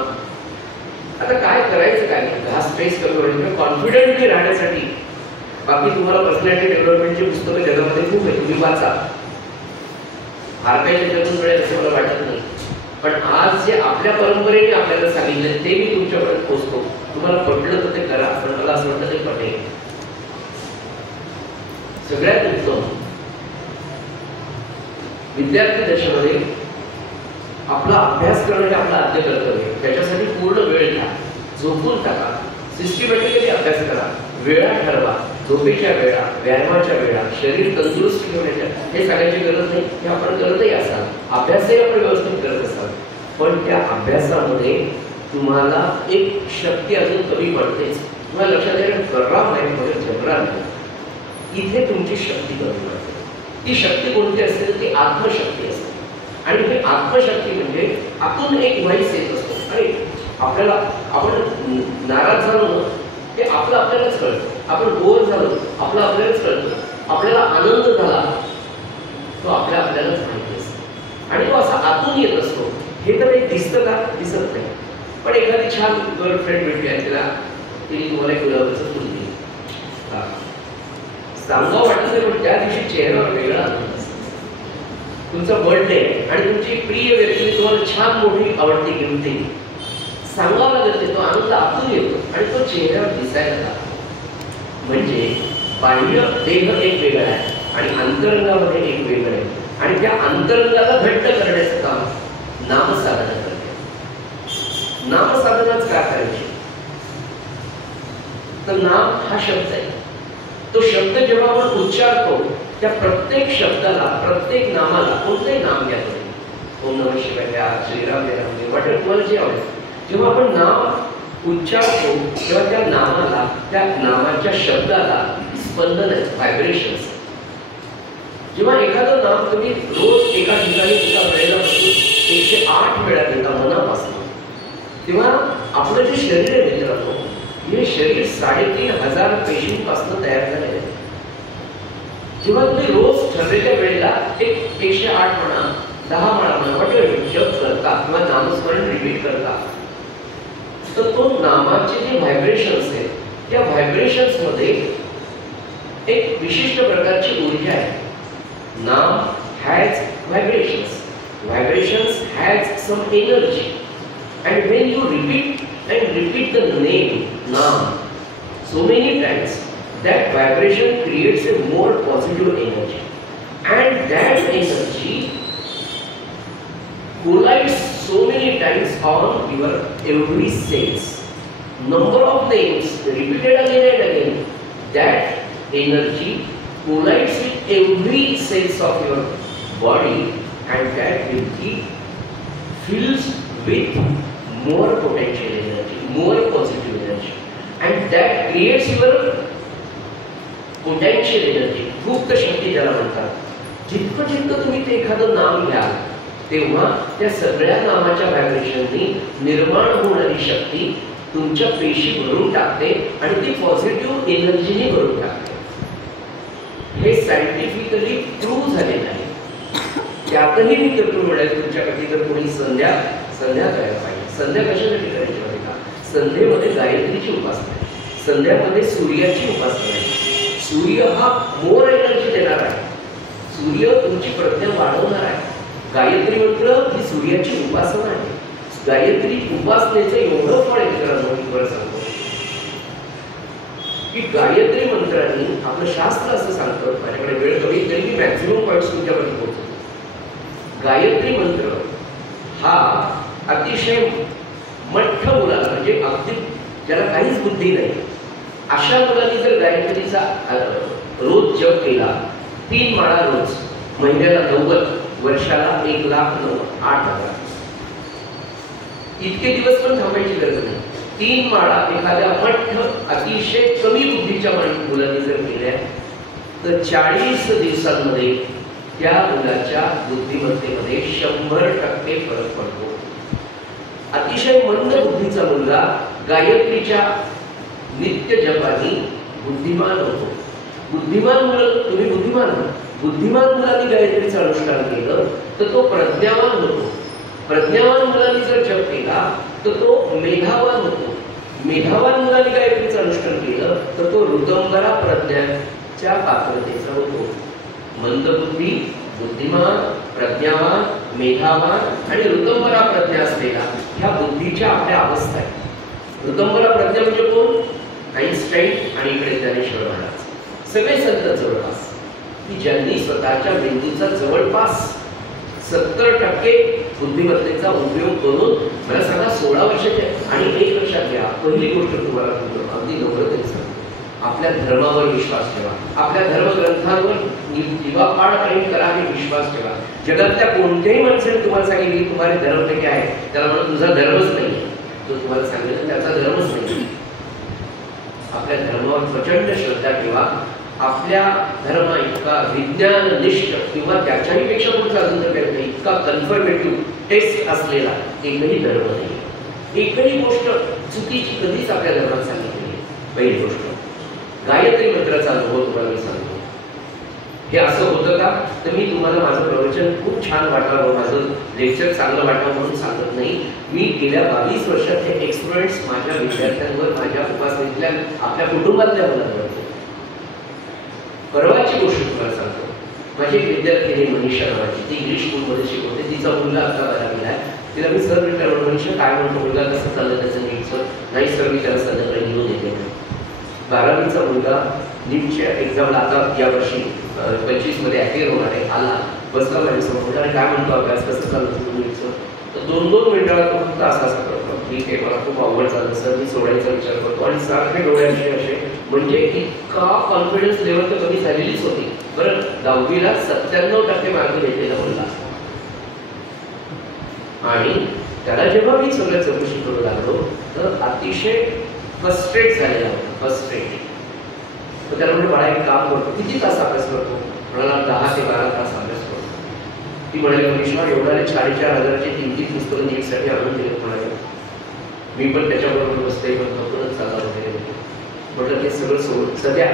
आता काय करायचं, काय हा स्ट्रेस कमी होईल, कॉन्फिडंटली राहण्यासाठी बाकी तुम्हाला पर्सनॅलिटी डेव्हलपमेंटची पुस्तकं जगामध्ये खूप आहे, तुम्ही वाचा. फार काही त्याच्यातून मिळेल असं मला वाटत नाही, पण आज जे आपल्या परंपरेने आपल्याला सांगितलं ते मी तुमच्यापर्यंत पोहोचतो. तुम्हाला पटलं तर ते करा, पण मला असं वाटतं ते पटेल. सगळ्यात उत्तम विद्यार्थी दशेमध्ये आपला अभ्यास करणं हे आपलं आद्य कर्तव्य. त्याच्यासाठी पूर्ण वेळ घ्या, झोपून टाका, सिस्टमॅटिकली अभ्यास करा, वेळा ठरवा, झोपेच्या वेळा, व्यायामाच्या वेळा, शरीर तंदुरुस्त ठेवण्याच्या. हे सांगायची गरज नाही, हे आपण करतही असाल, अभ्यासही आपण व्यवस्थित करत असाल, पण त्या अभ्यासामध्ये तुम्हाला एक शक्ती अजून कमी पडतेच. तुम्हाला लक्षात येईल, कराव नाही म्हणजे जबरा नाही, इथे तुमची शक्ती कमी पडते. ती शक्ती कोणती असते? ती आत्मशक्ती असते. आणि ही आत्मशक्ती म्हणजे आतून एक व्हॉइस येत असतो. आणि आपल्याला आपण नाराज झालो ना, ते आपलं आपल्यालाच कळतं. आपण बोर झालो, आपलं आपल्यालाच कळतं. आपल्याला आनंद झाला, तो आपल्यालाच माहिती असतो. आणि तो असा आतून येत असतो. हे तर एक दिसतं का? दिसत नाही. पण एखादी छान गर्लफ्रेंड भेटली आहे, तिने तुम्हाला एक गुलाबाचं फुल दिली, सांगावं वाटत नाही, पण त्या दिवशी चेहरा वेगळा तुमचा बर्थडे आणि तुमची प्रिय व्यक्ती तुम्हाला छान मोठी आवडती गिफ्ट दिली, सांगावं लागत, तो आनंद आतून येतो आणि तो चेहऱ्यावर दिसायला लागतो. म्हणजे बाह्य देह एक वेगळा आहे आणि अंतरंगामध्ये एक वेगळं आहे. आणि त्या अंतरंगाला घट्ट करण्याचं काम नामसाधना करते. नामसाधनाच का करायची? तर नाम हा शब्द आहे. तो शब्द जेव्हा आपण उच्चारतो, त्या प्रत्येक शब्दाला, प्रत्येक नामाला, कोणतंही नाम घ्या तुम्ही, ओम नमः शिवाय घ्या, श्रीराम घ्या, वाटेल तुम्हाला जे आवडेल, जेव्हा आपण नाम उच्चारतो तेव्हा त्या नामाला, त्या नामाच्या शब्दाला स्पंदन आहे, व्हायब्रेशन्स. जेव्हा एखादं नाम तुम्ही रोज एका ठिकाणी एका वेळेला बसून 108 वेळा घेता मनापासून, तेव्हा आपलं जे शरीर आहे मित्रांनो, हे शरीर 3500 पेशींपासून तयार झालेलं आहे. जेव्हा तुम्ही रोज ठरलेल्या वेळेला 108 म्हणा, 10 म्हणा, जप करता किंवा नामस्मरण रिपीट करता, तर तो नामाचे जे व्हायब्रेशन्स आहेत, त्या व्हायब्रेशन्स मध्ये एक विशिष्ट प्रकारची ऊर्जा आहे. नाम has vibrations, vibrations has some energy, and when you repeat the name Naam so many times, that vibration creates a more positive energy, and that energy collides so many times on your every cells. Number of names repeated again and again, that energy collides with every cells of your body, and that will keep fills with more potential energy, more positive energy, and that creates your potential energy. गुप्त शक्ती ज्याला म्हणतात. जितकं जितकं तुम्ही ते एखादं नाम घ्या, तेव्हा त्या सगळ्या नामाच्या व्हायब्रेशननी निर्माण होणारी शक्ती तुमच्या पेशी भरून टाकते आणि ती पॉझिटिव्ह एनर्जीने भरून टाकते. हे सायंटिफिकली प्रूव्ह झालेलं आहे. त्यातही मी करतो म्हणाल तुमच्याकडे जर कोणी संध्या करायला पाहिजे. संध्या कशासाठी करायची माहिती का? संध्येमध्ये गायत्रीची उपासना आहे, संध्यामध्ये सूर्याची उपासना आहे. सूर्य हा मोर एनर्जी देणार आहे, सूर्य तुमची प्रज्ञा वाढवणार आहे. गायत्री मंत्र ही सूर्याची उपासना आहे. गायत्री उपासनेचं एवढं फळ आहे सांगतो की गायत्री मंत्राने आपलं शास्त्र असं सांगतं, माझ्याकडे वेळ कमी तरी मी मॅक्झिमम पॉईंट्स तुमच्यापर्यंत पोहोचतो. गायत्री मंत्र हा अतिशय मठ्ठ मुलाला, म्हणजे अगदी ज्याला काहीच बुद्धी नाही अशा मुलांनी जर गायत्रीचा रोज जप केला, 3 माळा रोज, महिन्याला 90, वर्षाला 1,08,000, इतके दिवस पण थांबायची गरज नाही. 3 माळा एखाद्या मठ्ठ अतिशय कमी बुद्धीच्या मुलांनी जर केल्या तर 40 दिवसांमध्ये त्या मुलाच्या बुद्धिमत्तेमध्ये 100% फरक पडतो. अतिशय मंद बुद्धीचा मुलगा गायत्रीच्या नित्य जपाने बुद्धिमान होतो. बुद्धिमान मुलं, तुम्ही बुद्धिमान आहात, बुद्धिमान मुलांनी गायत्रीचं अनुष्ठान केलं तर तो प्रज्ञावान होतो. प्रज्ञावान मुलांनी जर जप केला तर तो मेधावान होतो. मेधावान मुलांनी गायत्रीचं अनुष्ठान केलं तर तो ऋतंबरा प्रज्ञाच्या पात्रतेचा होतो. मंदबुद्धी, बुद्धिमान, प्रज्ञावान, मेधावान आणि ऋतंबरा प्रज्ञा असलेला ह्या बुद्धीच्या आपल्या अवस्था आहेत. ऋतंबरा प्रज्ञा म्हणजे कोण? आईन्स्टाईन आणि इकडे ज्ञानेश्वर महाराज, सगळे संत जवळपास, की ज्यांनी स्वतःच्या मेंदूचा जवळपास 70% बुद्धिमत्तेचा उपयोग करून, मला सांगा 16 वर्षाचे. आणि एक लक्षात घ्या, पहिली गोष्ट तुम्हाला सांगतो, अगदी नम्रतेने सांगतो, आपल्या धर्मावर विश्वास ठेवा, आपल्या धर्मग्रंथांवर दिवापाड करा हे विश्वास ठेवा. जगातल्या कोणत्याही माणसाने तुम्हाला सांगितले की तुम्हाला धर्म काय आहे, त्याला म्हणून तुझा धर्मच नाही, तो तुम्हाला सांगितलं त्याचा धर्मच नाही. आपल्या धर्मावर प्रचंड श्रद्धा ठेवा. आपल्या धर्म इतका विज्ञाननिष्ठ किंवा त्याच्याही पेक्षा पुढचा अजून तर काही नाही, इतका कन्फर्मेटिव्ह टेस्ट असलेला एकही धर्म नाही. एकही गोष्ट चुकीची कधीच आपल्या धर्मात सांगितली नाही. पहिली गोष्ट, गायत्री मंत्राचा अनुभव तुम्हाला मी सांगतो. हे असं होतं का तर मी तुम्हाला माझं प्रवचन खूप छान वाटावं, माझं लेक्चर चांगलं वाटावं म्हणून सांगत नाही. मी गेल्या 22 वर्षात हे एक्सपिरियन्स माझ्या विद्यार्थ्यांवर, माझ्या उपासनेतल्या, आपल्या कुटुंबातल्या मुलांवर. परवाची गोष्ट तुम्हाला सांगतो. माझी एक विद्यार्थी मनीषा नावाची, ती इंग्लिश स्कूलमध्ये शिकवते. तिचा मुलगा आता 12वीला आहे. तिला मी सर विचारलं, मनीषा काय म्हणतो मुलगा, कसं चाललं त्याचं नीटचं? नाही सर, मी त्याला संध्याकाळी घेऊन येते. 12वीचा मुलगा नीटच्या एक्झामला आता यावर्षी 25 मध्ये अखेर होणार आहे, आला, बसला माझ्यासमोर आणि काय म्हणतो अभ्यास, कसं चाललं तुझं नीटचं? तर 2-2 मिनिटाला तो फक्त असा करतो, ठीक आहे, मला खूप अवघड चाललं सर, मी सोडायचा विचार करतो. आणि सारखे डोळ्याचे असे, म्हणजे इतका कॉन्फिडन्स लेवल तर कमी झालेलीच होती. बरं, 10वीला 97% मार्क भेटलेला मुलगा. आणि त्याला जेव्हा मी सगळं चौकशी करू लागलो तर अतिशय फ्रस्ट्रेट झालेला होता, फ्रस्ट्रेट. तर त्याला म्हणजे बाळा एक काम करतो, किती तास अभ्यास करतो? म्हणाला 10 ते 12 तास अभ्यास करतो. ती म्हणाली मनीषा, एवढ्याने 4,000-4,000ची 3-3 पुस्तकं नीटसाठी आणून दिले म्हणाले. मी पण त्याच्याबरोबर बसते, पण बघूनच चालला वगैरे. म्हटलं ते सगळं सोडून सध्या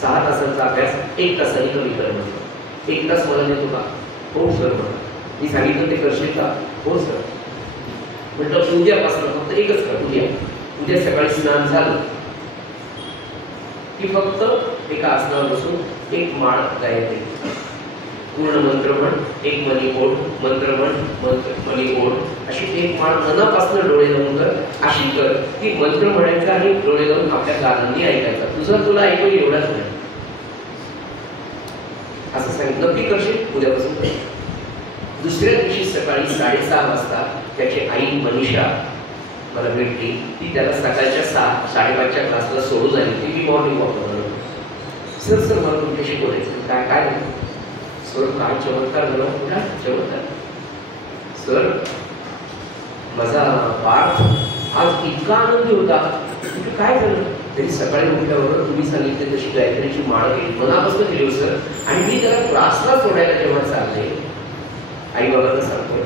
6 तासांचा अभ्यास 1 तासाने कमी कर म्हटलं. 1 तास मला देतो का? हो सर म्हणा. मी सांगितलं ते करशील का? हो सर. म्हटलं उद्यापासून फक्त एकच कर, उद्या सकाळी स्नान झालं की फक्त एका आसनावर बसून 1 माळ गायत्री, पूर्ण मंत्र म्हण, 1 मनी ओढ, मंत्र म्हण, मनी ओढ, अशी 1 माळ मनापासून डोळे लावून कर. अशी कर की मंत्र म्हणायचा आणि डोळे लावून आपल्या कानांनी ऐकायचा. तुला ऐकू एवढाच नाही, असं सांगितलं. नक्की करशील? उद्यापासून कर. दुसऱ्या दिवशी सकाळी 6:30 वाजता त्याची आई मनीषा मला भेटली. ती त्याला सकाळच्या 6-5च्या क्लासला सोडून आली. ती मी मॉर्निंग वॉक करणार. सर मला तुमच्याशी बोलायचं. काय सर, काय चमत्कार झाला? कुठला चमत्कार? सर, माझा पार्थ आज इतका आनंदी होता. काय झालं? तरी सकाळी उठल्याबरोबर तुम्ही सांगितले तशी गायत्रीची माळ केली, मनापासून केली हो सर. आणि मी त्याला क्लासला सोडायला जेव्हा चालले, आई बाबांना सांगतो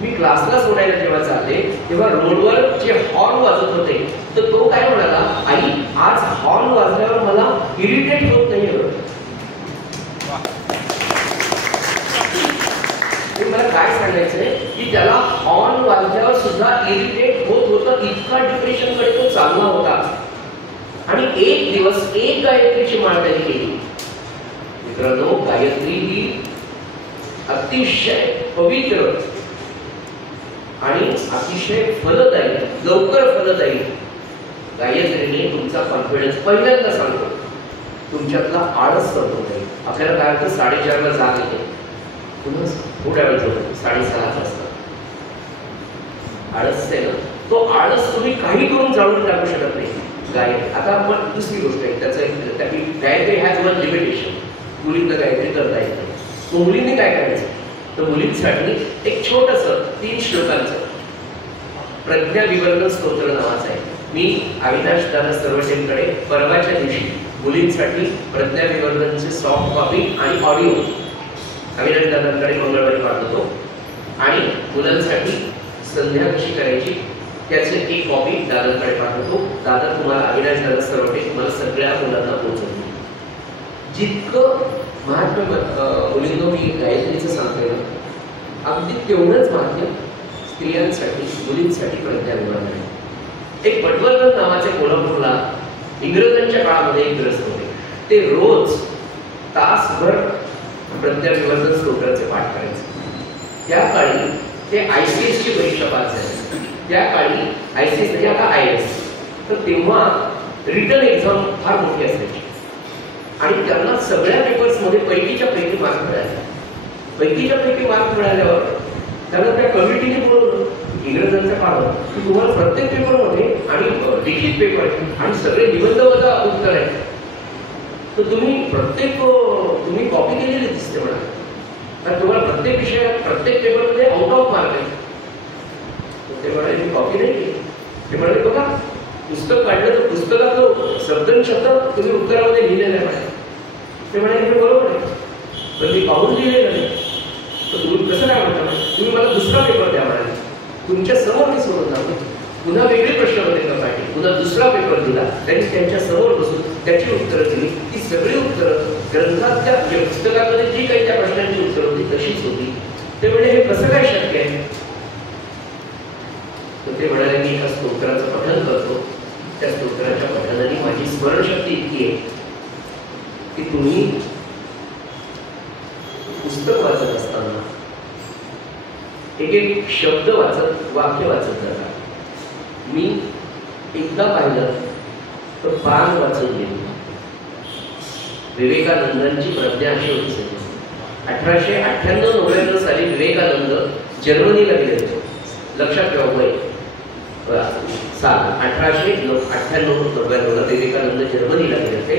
मी क्लासला सोडायला जेव्हा चालले तेव्हा रोडवर जे हॉर्न वाजत होते तर तो काय म्हणाला, आई आज हॉर्न वाजल्यावर मला इरिटेट होत नाहीये. मला काय सांगायचंय की त्याला हॉर्न वाजल्यावर सुद्धा इरिटेट होत होतं, इतका डिप्रेशन कडे तो चालला होता. आणि एक दिवस एक गायत्रीची माळ त्याने केली. मित्रांनो, गायत्री ही अतिशय पवित्र आणि अतिशय फलदायी, लवकर फलदायी. गायत्रीने तुमचा कॉन्फिडन्स, पहिल्यांदा सांगतो, तुमच्यातला आळस करतो. आपल्याला काय होतं, 4:30ला जाग येते, पुन्हा थोड्या वेळ झोपतो, 6:30 वाजता आळस आहे ना, तो आळस तुम्ही काही करून जाळून टाकू शकत नाही. आता आपण दुसरी गोष्ट आहे, त्याचं गायत्री हॅज वन लिमिटेशन. मुलींना गायत्री करता येत नाही. मग मुलींनी काय करायचं, तर मुलींसाठी एक छोटस 3 श्लोकांचं प्रज्ञा विवर्धन स्तोत्र नावाचं आहे. मी अविनाश दादा सर्वटेंकडे परवाच्या दिवशी मुलींसाठी प्रज्ञा विवर्धनचे सॉफ्ट कॉपी आणि ऑडिओ अविनाश दादांकडे मंगळवारी पाठवतो. आणि मुलांसाठी संध्या कशी करायची त्याची एक कॉपी दादांकडे पाठवतो. दादा तुम्हाला, अविनाश दादा सर्वटे तुम्हाला सगळ्या मुलांना पोहोचवतो. जितकं महात्म्य मुलींनो मी गायत्रीचं सांगतोय ना, अगदी तेवढंच महात्म्य स्त्रियांसाठी, मुलींसाठी प्रज्ञा विवर्धन आहे. एक पटवर्धन नावाचे कोल्हापूरला इंग्रजांच्या काळामध्ये एक ग्रस्त होते. ते रोज तासभर प्रज्ञा विवर्धन स्तोत्राचे पाठ करायचे. त्या काळी ते ICS ची परीक्षा पास झाली. त्या काळी ICS म्हणजे आता IAS, तर तेव्हा रिटन एक्झाम फार मोठी असायची आणि त्यांना सगळ्या पेपर्स मध्ये पैकीच्या पैकी मार्क मिळाले. पैकीच्या पैकी मार्क मिळाल्यावर त्यांना त्या कमिटीने बोलवलं इंग्रजांच्या काळात की तुम्हाला प्रत्येक पेपरमध्ये आणि लिखित पेपर आणि सगळे निबंध वजा उत्तर आहे, तर तुम्ही कॉपी केलेली दिसते म्हणा, तर तुम्हाला प्रत्येक विषयात प्रत्येक पेपरमध्ये आउट ऑफ मार्क आहे. ते म्हणाले मी कॉपी नाही केली. ते म्हणाले बघा पुस्तक काढलं तर पुस्तकात शब्द तुम्ही उत्तरामध्ये लिहिलेलं आहे म्हणाले. ते म्हणाले हे बरोबर आहे, पण मी पाहून लिहिलेलं नाही. तर तुम्ही कसं काय म्हणता, तुम्ही मला दुसरा पेपर द्या म्हणाले. तुमच्या समोर मी सोडून जातो. पुन्हा वेगळी प्रश्नपत्रिका काढली, पुन्हा दुसरा पेपर दिला. त्यांनी त्यांच्या समोर बसून त्याची उत्तरं दिली. ती सगळी उत्तरं ग्रंथाच्या पुस्तकामध्ये जी काही त्या प्रश्नांची उत्तरं होती तशीच होती. ते म्हणजे हे कसं काय शक्य आहे. तर ते म्हणाले मी एका स्तोत्राचं पठण करतो. त्या स्तोत्राच्या पठणाने माझी स्मरणशक्ती इतकी आहे की तुम्ही पुस्तक वाचत असताना एक एक शब्द वाचत, वाक्य वाचत जाता. मी एकदा पाहिलं तर पान वाचून गेलो. विवेकानंदांची प्रज्ञा अशी होती. 1898-99 साली विवेकानंद जर्मनीला गेले होते. लक्षात ठेवा वय साल 1898-99 विवेकानंद जर्मनीला गेले होते.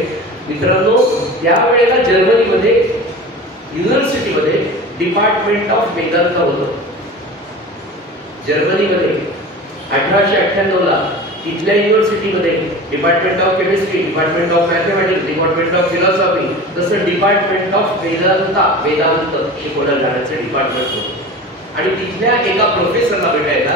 मित्रांनो, त्यावेळेला जर्मनीमध्ये युनिव्हर्सिटीमध्ये डिपार्टमेंट ऑफ वेदांत होतं. जर्मनीमध्ये 1898ला तिथल्या युनिव्हर्सिटीमध्ये department of chemistry, department of mathematics, department of philosophy, तसं डिपार्टमेंट ऑफ वेदांत शिकवण्यात जाण्याचं डिपार्टमेंट होतं. आणि तिथल्या एका प्रोफेसरला भेटायला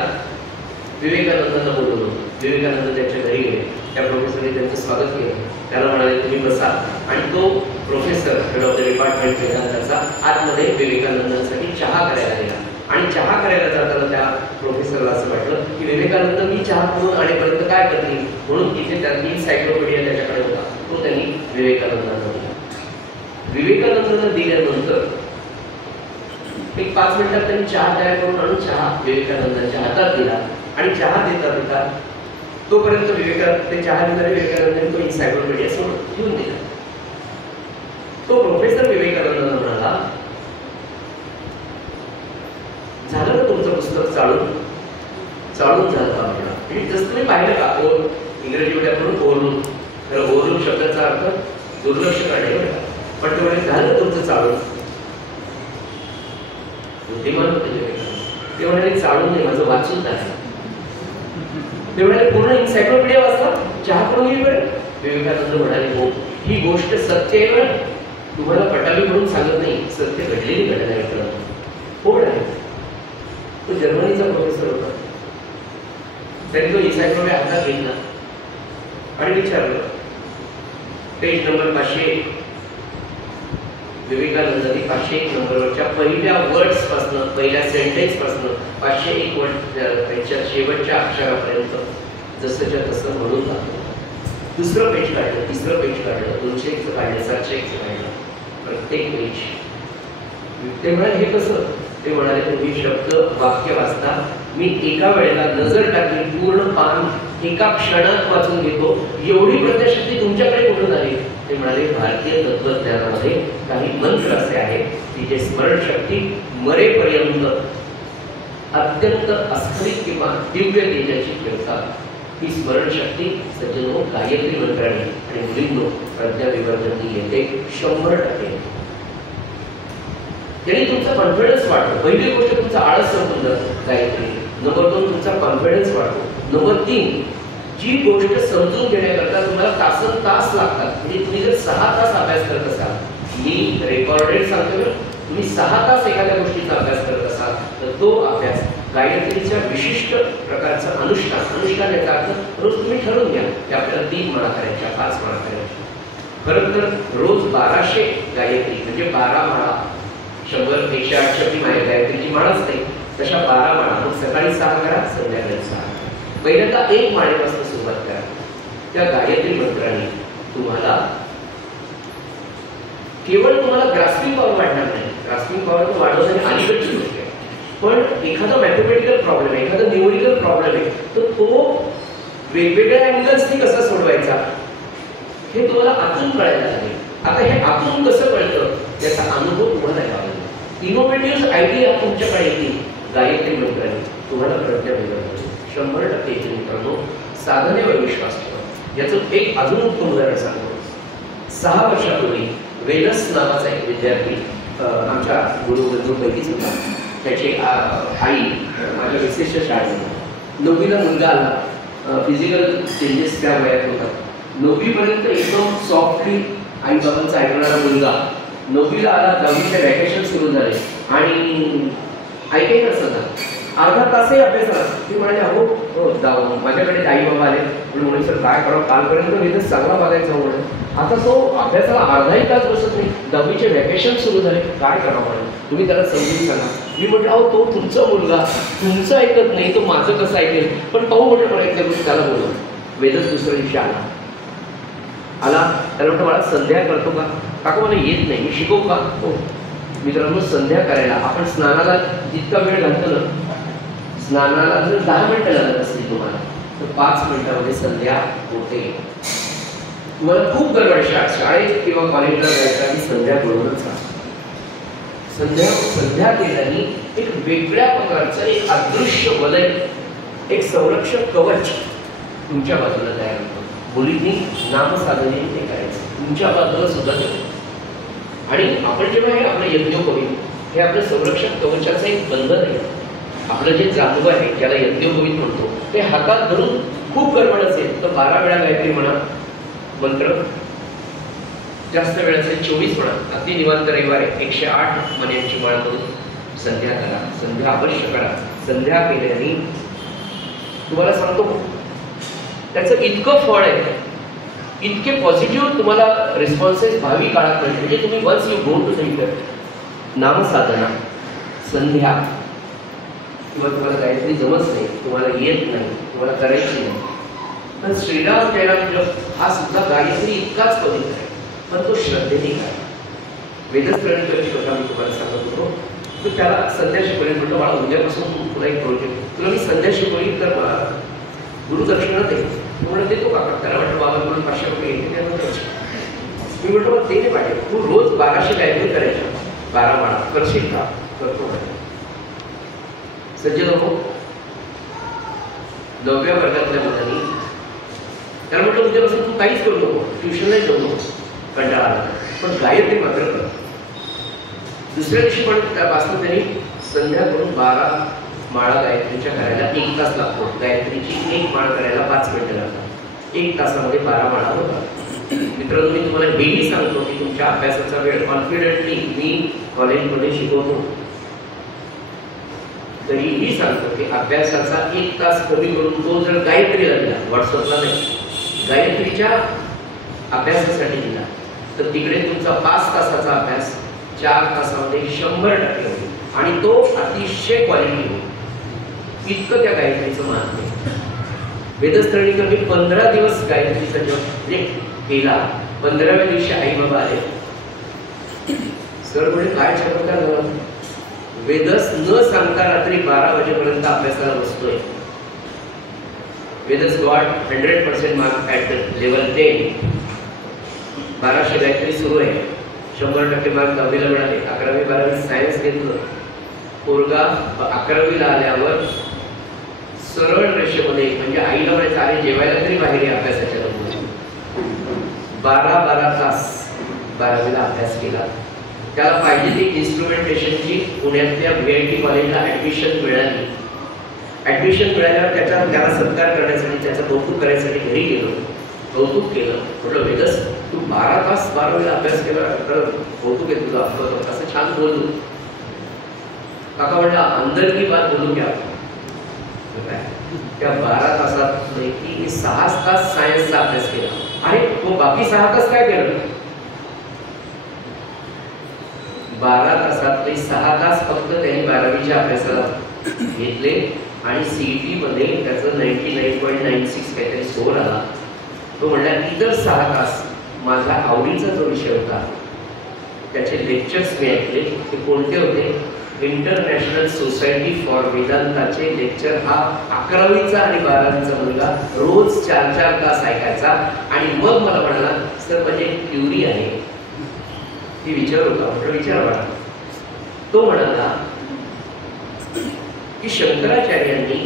विवेकानंदांना बोलवलं होतं. विवेकानंद त्यांच्या घरी गेले. त्या प्रोफेसरने त्यांचं स्वागत केलं. त्याला म्हणाले तुम्ही बसा. आणि तो professor head of the department वेदांताचा आतमध्ये विवेकानंदांसाठी चहा करायला गेला. आणि चहा करायला जाताना त्या प्रोफेसरला असं वाटलं की विवेकानंद मी चहा करून आणेपर्यंत काय करतील, म्हणून तिथे त्यांनी एन्सायक्लोपीडिया त्याच्याकडे होता, तो त्यांनी विवेकानंदांना दिला. विवेकानंदांना दिल्यानंतर एक 5 मिनिटात त्यांनी चहा तयार करून आणून चहा विवेकानंदांच्या हातात दिला. आणि चहा देता देता तोपर्यंत ते चहा देणारे विवेकानंदांनी तो एन्सायक्लोपीडिया सोडून घेऊन दिला. तो प्रोफेसर विवेकानंदांना म्हणाला झालं ना तुमचं पुस्तक चालून झालं का म्हणजे जसं तुम्ही पाहिलं का इंग्रजी मीडियमकडून ओव्हरलूक. तर ओव्हरलूक शब्दाचा अर्थ दुर्लक्ष करणे बरं का. पण ते म्हणजे झालं तुमचं चालून. बुद्धिमान होते ते म्हणाले चालून नाही, माझं वाचून नाही. ते म्हणाले पूर्ण एन्सायक्लोपीडिया वाचला, चहा करून येईल बरं. विवेकानंद म्हणाले हो ही गोष्ट सत्य आहे बरं, तुम्हाला पटावी म्हणून सांगत नाही, सत्य घडलेली घटना आहे. हो आहे. तो जर्मनीचा प्रोफेसर होता. त्यांनी तो इन्सायक्लोपीडिया हातात घेतला आणि विचारलं, पेज नंबर 501, विवेकानंदांनी 501 नंबरवरच्या पहिल्या वर्ड्स पासून, पहिल्या सेंटेन्स पासून 501 वर्ड त्याच्या शेवटच्या अक्षरापर्यंत जसंच्या तसं म्हणून दाखवलं. दुसरं पेज काढलं, तिसरं पेज काढलं, 201 काढलं, 701 काढलं, प्रत्येक पेज. ते म्हणाले हे कसं? ते म्हणाले तुम्ही शब्द वाक्य वाचता, मी एका वेळेला नजर टाकली, पूर्ण पान एका क्षणात वाचून घेतो, एवढी प्रतिशक्ती तुमच्याकडे कुठून आली? ते म्हणाले भारतीय तत्वज्ञानामध्ये काही मंत्र असे आहेत की जे स्मरणशक्ती मरेपर्यंत अत्यंत अस्खलित किंवा दिव्य तेजाची ठेवतात. ही स्मरणशक्ती सज्जनो गायत्री मंत्राने आणि मुलींनो प्रज्ञा विवर्धनी येते 100%. त्यांनी तुमचा कॉन्फिडन्स वाढतो. पहिली गोष्ट तुमचा आळस संपून जातो गायत्री. नंबर 2 तुमचा कॉन्फिडन्स वाढतो. नंबर 3 जी गोष्ट समजून घेण्याकरता तुम्हाला तासन तास लागतात, म्हणजे तुम्ही जर 6 तास अभ्यास करत असाल, मी रेकॉर्डेड सांगतो, तुम्ही 6 तास एखाद्या गोष्टीचा अभ्यास करत असाल तर तो अभ्यास गायत्रीच्या विशिष्ट प्रकारचा अनुष्ठान याचा अर्थ रोज तुम्ही ठरवून घ्या की आपल्याला 3 माळा करायच्या, 5 माळा करायच्या. खरं तर रोज 1200 गायत्री म्हणजे 12 माळा, 100 108 शक्ती गायत्रीची माळ असते, तशा 12 माळा. मग सकाळी 6 करा, संध्याकाळी 6. पहिल्यांदा 1 माळेपासून सुरुवात करा. त्या गायत्री मंत्राने तुम्हाला केवळ तुम्हाला ग्रास्पिंग पॉवर वाढणार नाही. ग्रास्पिंग पॉवर वाढवण्याची अलीकडची गोष्ट आहे, पण एखादा मॅथमॅटिकल प्रॉब्लेम आहे, एखादा न्यूमेरिकल प्रॉब्लेम आहे, तर तो वेगवेगळ्या अँगल्सनी कसा सोडवायचा हे तुम्हाला आतून कळायला लागेल. आता हे आतून कसं कळतं याचा अनुभव तुम्हाला यावा. इनोव्हेटिव्ह आयडिया तुमच्याकडे येतील गायत्री मंत्राने, तुम्हाला प्रज्ञा मिळेल 100% येते. मित्रांनो, साधनेवर विश्वास ठेवा. याचं एक अजून उत्तम उदाहरण सांगतो. 6 वर्षापूर्वी वेलस नावाचा एक विद्यार्थी आमच्या गुरुबंधूपैकीच होता. त्याची आई माझ्या विशेष शाळेत 9वीला मुलगा आला. फिजिकल चेंजेस त्या वयात होतात. 9वीपर्यंत एकदम सॉफ्टली आई बाबांचा ऐकणारा मुलगा 9वीला आला. 10वीचे वॅकेशन सुरू झाले आणि ऐकाय नसतं. अर्धा तासही अभ्यास आला. ती म्हणाले अहो जाऊ, माझ्याकडे आई बाबा आले म्हणून सर काय करावं, कालपर्यंत मी तर चांगला बघायचा म्हणून, आता तो अभ्यासाला अर्धाही तास बसत नाही. 10वीचे वॅकेशन सुरू झाले, काय करावं म्हणून तुम्ही त्याला समजून सांगा. मी म्हटलं अहो तो तुमचा मुलगा तुमचं ऐकत नाही, तो माझं कसं ऐकेल, पण पाहू म्हटलं प्रयत्न करून त्याला बोलू. वेदच दुसऱ्या दिवशी आला. त्याला म्हटलं मला संध्या करतो का? काका मला येत नाही, मी शिकवू का? हो. मित्रांनो, संध्या करायला आपण स्नानाला जितका वेळ घालतो ना, स्नानाला जर 10 मिनिटं लागत असतील तुम्हाला तर 5 मिनिटामध्ये संध्या होते. तुम्हाला खूप गडबड शाळेत किंवा कॉलेजला जायचं आणि संध्या बरोबरच संध्या केल्याने एक वेगळ्या प्रकारचं एक अदृश्य वलय, एक संरक्षक कवच तुमच्या बाजूला तयार होतं. मुलींनी नामसाधनेने ते करायचं तुमच्या बाजूला सुद्धा ठेवलं. आणि आपण जेव्हा हे आपलं यज्ञोपवीत, हे आपलं संरक्षक कवचाचं एक बंधन आहे. आपलं जे जाणवं आहे ज्याला यज्ञोपवीत म्हणतो, ते हातात धरून खूप गडबड असेल तर 12 वेळा गायत्री म्हणा मंत्र, जास्त वेळ असेल 24 म्हणा. अगदी निवांत रविवारी 108 मण्यांची माळ करून संध्या करा. संध्या अवश्य करा. संध्या केल्याने तुम्हाला सांगतो त्याचं इतकं फळ आहे, इतके पॉझिटिव्ह तुम्हाला रिस्पॉन्सेस भावी काळात मिळतील. म्हणजे तुम्ही once you go to the नामसाधना, संध्या, किंवा तुम्हाला गायत्री जमत नाही, तुम्हाला येत नाही, तुम्हाला करायची नाही, पण श्रीराम जयराम जप हा सुद्धा गायत्री इतकाच पवित्र आहे, पण तो श्रद्धेने काय. वेदस्प्रणीची कथा मी तुम्हाला सांगत होतो, तर त्याला संध्या शिकवली. म्हटलं मला उद्यापासून तुला एक प्रोजेक्ट, तुला मी संध्या शिकवली तर मला गुरुदक्षिणा दे. म्हणून देतो का? त्याला म्हटलं बाबा म्हणून 500 रुपये येते त्याला द्यायचे. मी म्हटलं मग ते नाही पाहिजे, तू रोज 1200 गायत्री करायच्या, 12 माळा करशील का? करतो. सज्जन हो, 9व्या वर्गातल्या मुलांनी त्याला म्हटलं उद्यापासून तू काहीच करू नको, ट्युशनलाही जाऊ नको, कंटाळा आला, पण गायत्री मात्र कर. दुसऱ्या दिवशी पण त्यापासून त्यांनी संध्या करून 12 माळा गायत्रीच्या करायला 1 तास लागतो. गायत्रीची 1 माळ करायला 5 मिनिटं लागतात. 1 तासामध्ये 12 माळा होतात. मित्रांनो, मी तुम्हाला हेही सांगतो की तुमच्या अभ्यासाचा वेळ कॉन्फिडेंटली मी कॉलेजमध्ये शिकवतो. तरीही सांगतो की अभ्यासाचा 1 तास कमी करून तो जर गायत्रीला दिला, व्हॉट्सअपला नाही, गायत्रीच्या अभ्यासासाठी दिला, तर तिकडे तुमचा 5 तासाचा अभ्यास 4 तासामध्ये 100% होईल आणि तो अतिशय क्वालिटी होईल. इतकं त्या गायत्रीचं महत्त्व आहे. वेदस्थळीकर मी 15 दिवस गायत्रीचा जप म्हणजे केला. 15व्या दिवशी आई बाबा आले. सर म्हणजे काय चमत्कार झाला, वेदस न सांगता रात्री 12 वाजेपर्यंत अभ्यासाला बसतोय. Vedas got 100% mark at level 10. 1200 Gayatri सुरू आहे. 100% मार्क 10वीला मिळाले. 11वी 12वी सायन्स घेतलं. पोरगा 11वीला आल्यावर सरळ रेषेमध्ये, म्हणजे आईला म्हणायचं अरे जेवायला तरी बाहेर अभ्यासाच्या नंतर 12 तास 12वीला अभ्यास केला. त्याला पाहिजे ती इन्स्ट्रुमेंटेशनची पुण्यातल्या VIT कॉलेजला ऍडमिशन मिळाली. ऍडमिशन मिळाल्यावर त्याला सत्कार करण्यासाठी, त्याचं कौतुक करण्यासाठी घरी गेलो. कौतुक केलं. म्हटलं वेदस तू 12 तास 12वीला अभ्यास केला, कौतुक आहे तुझं, असं छान बोललो. काका म्हणलं अंदर की बात बोलू क्या. त्या 12 तासापैकी मी 6 तास सायन्सचा अभ्यास केला. अरे मग बाकी 6 तास काय केलं. 12 तासातले 6 तास फक्त त्यांनी 12वीच्या अभ्यासाला घेतले आणि CET मध्ये त्याचं 99.96 काहीतरी स्कोर आला. तो म्हणला इतर 6 तास माझा आवडीचा जो विषय होता त्याचे लेक्चर्स मी ऐकले. ते कोणते होते, इंटरनॅशनल सोसायटी फॉर वेदांताचे लेक्चर. हा 11वीचा आणि 12वीचा मुलगा रोज 4-4 तास ऐकायचा. आणि मग मला म्हणाला सर म्हणजे क्युरी आहे ती विचारू का. म्हटलं विचार बाळा. तो म्हणाला की शंकराचार्यांनी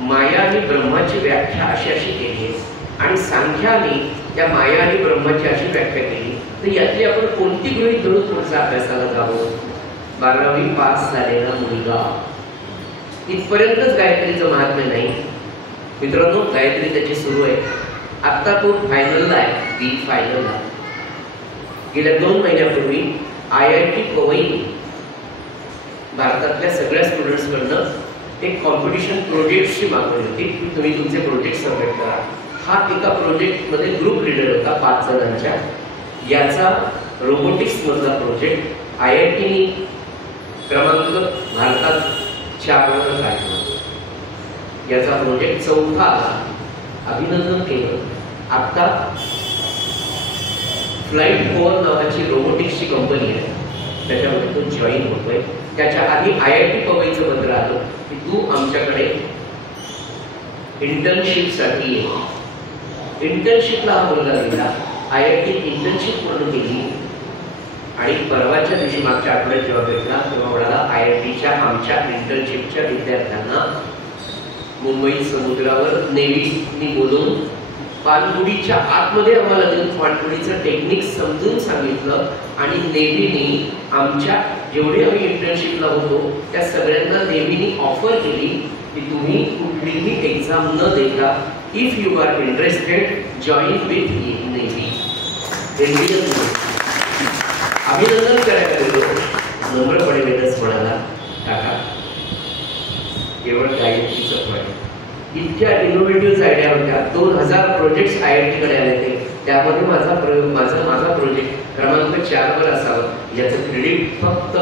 माया आणि ब्रह्माची व्याख्या अशी अशी केली आणि सांख्याने त्या माया आणि ब्रह्माची अशी व्याख्या केली, तर यातली आपण कोणती गृहीत धरून पुढचा अभ्यासाला जावं. 12वी पास झालेला मुलगा. इथपर्यंतच गायत्रीचं महात्म्य नाही मित्रांनो. गायत्री त्याची सुरू आहे. आता तो फायनलला आहे, बी फायनलला. गेल्या 2 महिन्यापूर्वी IIT पवई भारतातल्या सगळ्या स्टुडंट्सकडनं एक कॉम्पिटिशन प्रोजेक्टची मागणी होती की तुम्ही तुमचे प्रोजेक्ट सबमिट करा. हा एका प्रोजेक्टमध्ये ग्रुप लीडर होता 5 जणांच्या. याचा रोबोटिक्स मधला प्रोजेक्ट IITने क्रमांक भारतात 4 वर काढला. याचा प्रोजेक्ट 4था आला. अभिनंदन केलं. आता फ्लाइट ओव्हर नावाची रोबोटिक्सची कंपनी आहे, त्याच्यामध्ये तो जॉईन होतोय. त्याच्या आधी IIT पवईचं पत्र आलं की तू आमच्याकडे इंटर्नशिपसाठी ये. इंटर्नशिपला हा मुलगा गेला. IIT इंटर्नशिप पूर्ण केली आणि परवाच्या दिवशी मागच्या आठवड्यात जेव्हा भेटला तेव्हा म्हणाला IITच्या आमच्या इंटर्नशिपच्या विद्यार्थ्यांना मुंबई समुद्रावर नेव्हीनी बोलून पाणबुडीच्या आतमध्ये आम्हाला नेऊन पाणबुडीचं टेक्निक समजून सांगितलं आणि नेव्हीने आमच्या जेवढे आम्ही इंटर्नशिपला होतो त्या सगळ्यांना नेव्हीने ऑफर केली की तुम्ही कुठलीही एक्झाम न देता if you are interested join with navy. अभिनंदन करायला गेलो. नम्रपणे वेदस म्हणाला काका केवळ गायत्रीचं फळ. इतक्या इनोव्हेटिव्ह आयडिया होत्या. 2000 प्रोजेक्ट्स IIT कडे आले ते. त्यामध्ये माझा प्रोजेक्ट क्रमांक 4 वर असावं याचं क्रेडिट फक्त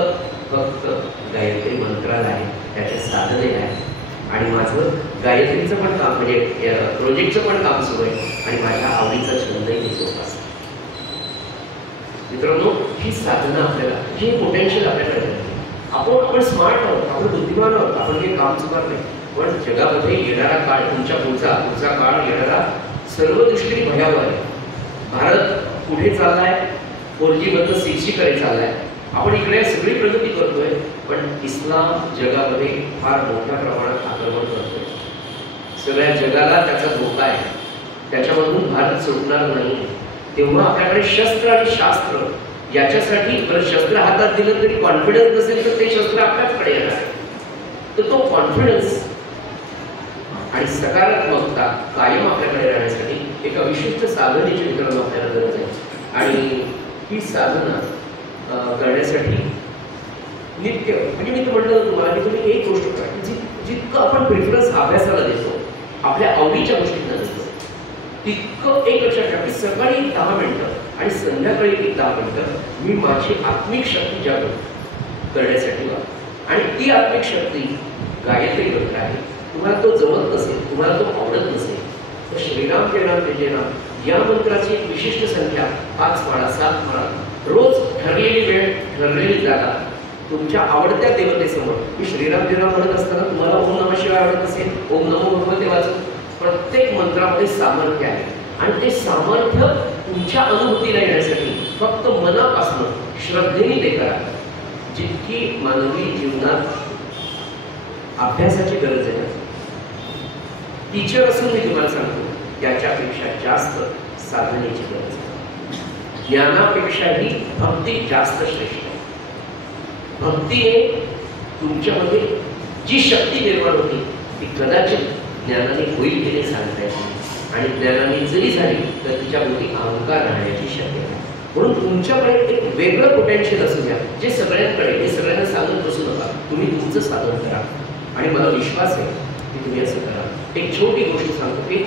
गायत्री मंत्राला आहे, त्याचे साधने आहे. आणि माझं गायत्रीचं पण काम म्हणजे प्रोजेक्टचं पण काम सुरू आहे आणि माझ्या आवडीचा छंदही मी जोपासतो. मित्रांनो ही साधना आपल्याला, हे पोटेन्शियल आपल्याकडे आहे. आपण स्मार्ट आहोत, आपण बुद्धिमान आहोत, आपण हे काम चुकत नाही. पण जगामध्ये येणारा काळ, तुमच्या पुढचा काळ येणारा सर्व दृष्टीने भयावह आहे. भारत पुढे चाललाय, 4G मधनं 6G कडे चाललाय. आपण इकडे सगळी प्रगती करतोय, पण इस्लाम जगामध्ये फार मोठ्या प्रमाणात आक्रमण करतोय. सगळ्या जगाला त्याचा धोका आहे. त्याच्यामधून भारत सुटणार नाही. तेव्हा आपल्याकडे शस्त्र आणि शास्त्र याच्यासाठी, शस्त्र हातात दिलं तरी कॉन्फिडन्स नसेल तर ते शस्त्र आपल्याकडे येणार. तर तो कॉन्फिडन्स आणि सकारात्मकता कायम आपल्याकडे राहण्यासाठी एका विशिष्ट साधनेची मित्रांनो आपल्याला गरज आहे. आणि ही साधना करण्यासाठी नित्य, म्हणजे मी म्हटलं तुम्हाला की तुम्ही एक गोष्ट करा जी अभ्यासाला देतो, आपल्या आवडीच्या गोष्टींना देतो, तितकं एक लक्षात ठेवा की सकाळी 10 मिनिटं आणि संध्याकाळी एक 10 मिनिटं मी माझी आत्मिक शक्ती जागृत करण्यासाठी वापरतो. आणि ती आत्मिक शक्ती गायत्री मंत्र आहे. तुम्हाला तो जमत नसेल, तुम्हाला तो आवडत नसेल तर श्रीराम जय राम जय जय राम या मंत्राची एक विशिष्ट संख्या 5 माळा 7 माळा रोज ठरलेली वेळ ठरलेली जागा तुमच्या आवडत्या देवतेसमोर. मी श्रीराम जय राम म्हणत असताना तुम्हाला ओम नमः शिवाय आवडत असेल, ओम नमो भगवते वाचून. प्रत्येक मंत्रामध्ये सामर्थ्य आहे आणि ते सामर्थ्य तुमच्या अनुभूतीला येण्यासाठी फक्त मनापासून श्रद्धेने ते करा. जितकी मानवी जीवनात अभ्यासाची गरज आहे, टीचर असून मी तुम्हाला सांगतो त्याच्यापेक्षा जास्त साधनेची गरज आहे. ज्ञानापेक्षाही भक्ती जास्त श्रेष्ठ आहे. भक्तीने तुमच्यामध्ये जी शक्ती निर्माण होती ती कदाचित ज्ञानाने होईल की नाही सांगता येत नाही. आणि ज्ञानाने जरी झाली तर तिच्याभोवती अहंकार राहण्याची शक्यता आहे. म्हणून तुमच्याकडे एक वेगळं पोटेन्शियल असू द्या जे सगळ्यांकडे, हे सगळ्यांना सांगत बसू नका. तुम्ही तुमचं साधन करा आणि मला विश्वास आहे की तुम्ही असं करा. एक छोटी गोष्ट सांगतो की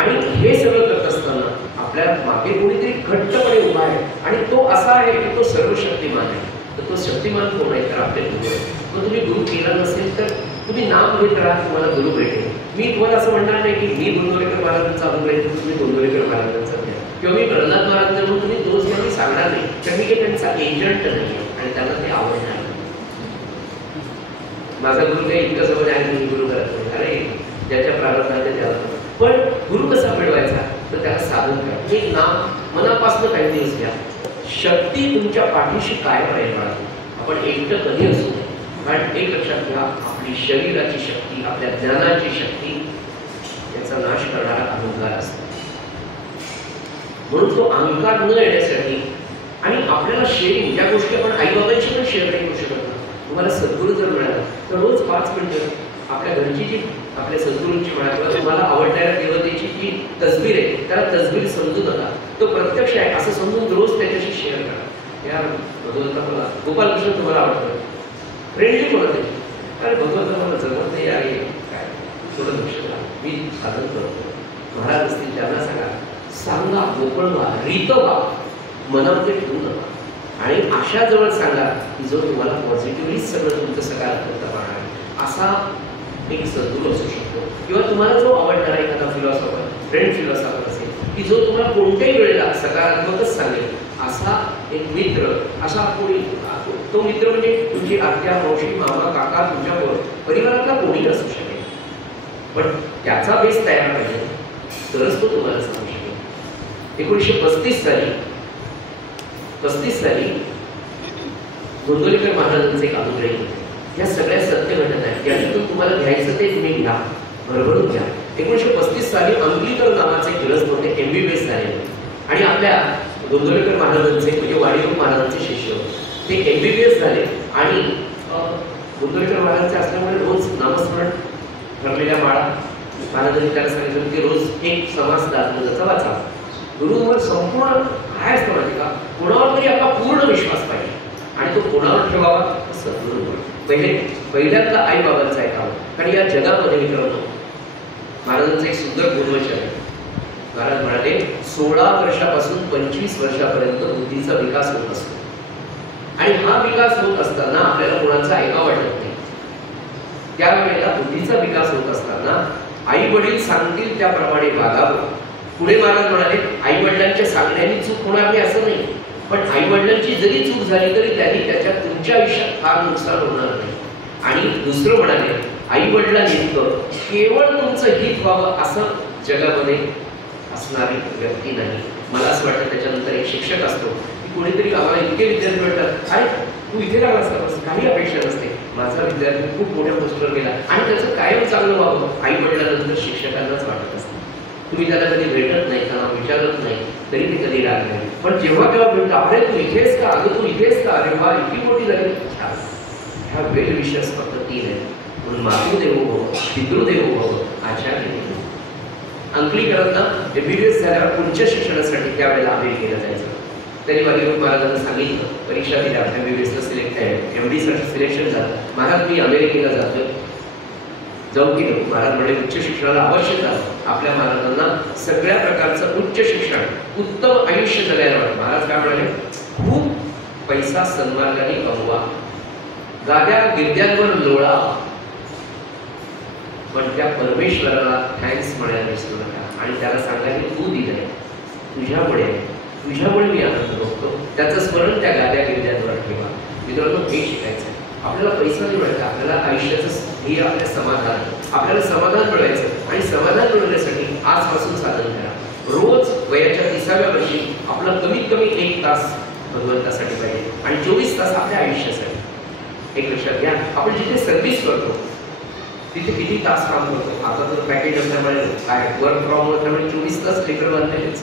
आणि हे सगळं करत असताना आपल्या मागे कोणीतरी घट्टपणे उभा आहे आणि तो असा आहे की तो सर्वशक्तिमान आहे. तर तो शक्तिमान कोण आहे तर आपले गुरु आहे. मग तुम्ही गुरु केला नसेल तर तुम्ही नाम घेत राहा, तुम्हाला गुरु भेटेल. मी तुम्हाला असं म्हणणार नाही की मी गोंदवलेकर महाराजांचा अनुग्रह तुम्ही गोंदवलेकर महाराजांचा घ्या किंवा मी प्रल्हाद महाराज म्हणून तुम्ही दोष घ्या, मी सांगणार नाही. कारण मी त्यांचा एजंट नाही आणि त्यांना ते आवडणार. माझा गुरु काही इतकं समज आहे मी गुरु करत नाही. अरे ज्याच्या प्रारंभात त्याला. पण गुरु कसा मिळवायचा तर त्याला साधन काय, एक नाम मनापासून काही दिवस घ्या. शक्ती तुमच्या पाठीशी काय राहील. आपण एकटं कधी असू नये. कारण एक लक्षात घ्या, आपली शरीराची शक्ती, आपल्या ज्ञानाची शक्ती याचा नाश करणारा अहंकार असतो. म्हणून तो अहंकार न येण्यासाठी आणि आपल्याला शेअरिंग ज्या गोष्टी आपण आईबाबांशी पण शेअर नाही करू शकत ना. तुम्हाला सद्गुरू जर मिळाला तर रोज 5 मिनिटं आपल्या घरची जी आपल्या सद्गुरूंची म्हणा किंवा तुम्हाला आवडणाऱ्या देवतेची जी तसबीर आहे त्याला तसबीर समजू नका, तो प्रत्यक्ष आहे असं समजून रोज त्याच्याशी शेअर करा. या भगवंता मला गोपालकृष्ण तुम्हाला आवडतं, फ्रेंडली बोलत आहे. अरे भगवंता मला जमत नाही आहे काय, थोडं लक्ष द्या, मी साधन करतो. महाराज असतील त्यांना सांगा गोपळवा रीतवा मनामध्ये ठेवू नका. आणि अशा जवळ सांगा की जो तुम्हाला पॉझिटिव्हली सगळं तुमचं सकारात्मकता पाहणार असा एक सद्गुरू असू शकतो. किंवा तुम्हाला जो आवडणारा एखादा फिलॉसॉफर, फ्रेंड फिलॉसॉफर असेल की जो तुम्हाला कोणत्याही वेळेला सकारात्मकच सांगेल असा एक मित्र, असा कोणी, तो मित्र म्हणजे तुमची आत्या, मावशी, मामा, काका, तुमच्या परिवारातला कोणी असू शकेल. पण त्याचा बेस तयार पाहिजे तरच तो तुम्हाला सांगू शकेल. 1935 साली गोंदवलेकर महाराजांचे एक अनुग्रही होते. या सगळ्या सत्य घटना आहेत, यातून तुम्हाला घ्यायचं ते तुम्ही घ्या, भरभरून घ्या. 1935 साली अंकलीकर नावाचे ग्रस्त होते, MBBS झालेले आणि आपल्या गोंदवलेकर महाराजांचे म्हणजे वाडीरूप महाराजांचे शिष्य होते. ते MBBS झाले आणि गोंदवलेकर महाराजांचे असल्यामुळे रोज नामस्मरण ठरलेल्या माळा महाराजांनी त्याला सांगितलं की रोज एक समास दाखवण्याचा वाचा. गुरुवर संपूर्ण काय असतं माहिती का, कोणावर तरी आपला पूर्ण विश्वास पाहिजे आणि तो कोणावर ठेवावा सद्गुरूवर. पहिल्यांदा आई बाबांचा ऐकावं. कारण या जगामध्ये मित्रांनो महाराजांचं एक सुंदर गुणवचन आहे. महाराज म्हणाले 16 वर्षापासून 25 वर्षापर्यंत बुद्धीचा विकास होत असतो आणि हा विकास होत असताना आपल्याला कोणाचा ऐकावं वाटत नाही. त्यावेळेला बुद्धीचा विकास होत असताना आई वडील सांगतील त्याप्रमाणे वागावं. पुढे महाराज म्हणाले आई वडिलांच्या सांगण्याने चूक होणार नाही असं नाही, पण आई वडिलांची जरी चूक झाली तरी त्यांनी त्याच्यात तुमच्या आयुष्यात फार नुकसान होणार नाही. आणि दुसरं म्हणाले आई वडिलांनी केवळ तुमचं हित व्हावं असं जगामध्ये असणारी व्यक्ती नाही. मला असं वाटतं त्याच्यानंतर एक शिक्षक असतो की कोणीतरी आम्हाला इतके विद्यार्थी म्हणतात अरे तू इथे लागला असतास, काही अपेक्षा नसते. माझा विद्यार्थी खूप मोठ्या पोस्टवर गेला आणि त्याचं कायम चांगलं व्हावं आई वडिलांनंतर शिक्षकांनाच वाटत असतं. तुम्ही त्याला कधी भेटत नाही, त्यांना विचारत नाही तरी ते कधी राहत नाही. पण जेव्हा केव्हा भेटतो अरे तू इथेच का, अगं तू इथेच का, अरे वा इतकी मोठी झाली. ह्या वेल विषयच फक्त 3 आहे. म्हणून मातृदेवो भव, पितृदेवो भव, आचार्य देवो. अंकलीकरांना MBBS झाल्यावर पुढच्या शिक्षणासाठी त्यावेळेला अमेरिकेला जायचं. त्यांनी वाडीरूप महाराजांना सांगितलं, परीक्षा दिल्या, MBBSला सिलेक्ट आहे, MD साठी सिलेक्शन झालं. महाराज मी अमेरिकेला जातोय. जाऊ की नको. महाराज म्हणे उच्च शिक्षणाला अवश्य जावं. आपल्या महाराजांना सगळ्या प्रकारचं उच्च शिक्षण, उत्तम आयुष्य जगायला वाटतं. महाराज काय म्हणाले, खूप पैसा सन्मार्गाने कमवा, गाद्या गिरद्यांवर लोळा, पण त्या परमेश्वराला थँक्स म्हणायला विसरू नका. आणि त्याला सांगायला तू दिलंय, तुझ्यामुळे मी आनंद बघतो, त्याचं स्मरण त्या गाद्या गिरद्यांवर ठेवा. मित्रांनो, हे शिकायचं. आपल्याला पैसा नाही मिळायचा, आपल्याला आयुष्याचं ध्येय आपलं समाधान, आपल्याला समाधान मिळवायचं. आणि समाधान मिळवण्यासाठी आजपासून साधन करा. रोज वयाच्या 30व्या वर्षी आपला कमीत कमी 1 तास भगवंतासाठी पाहिजे आणि 24 तास आपल्या आयुष्यासाठी. एक लक्षात घ्या, आपण जिथे सर्व्हिस करतो तिथे किती तास काम करतो. आता तर पॅकेज असल्यामुळे काय वर्क फ्रॉम होम असल्यामुळे 24 तास लेकर बांधलेलेच.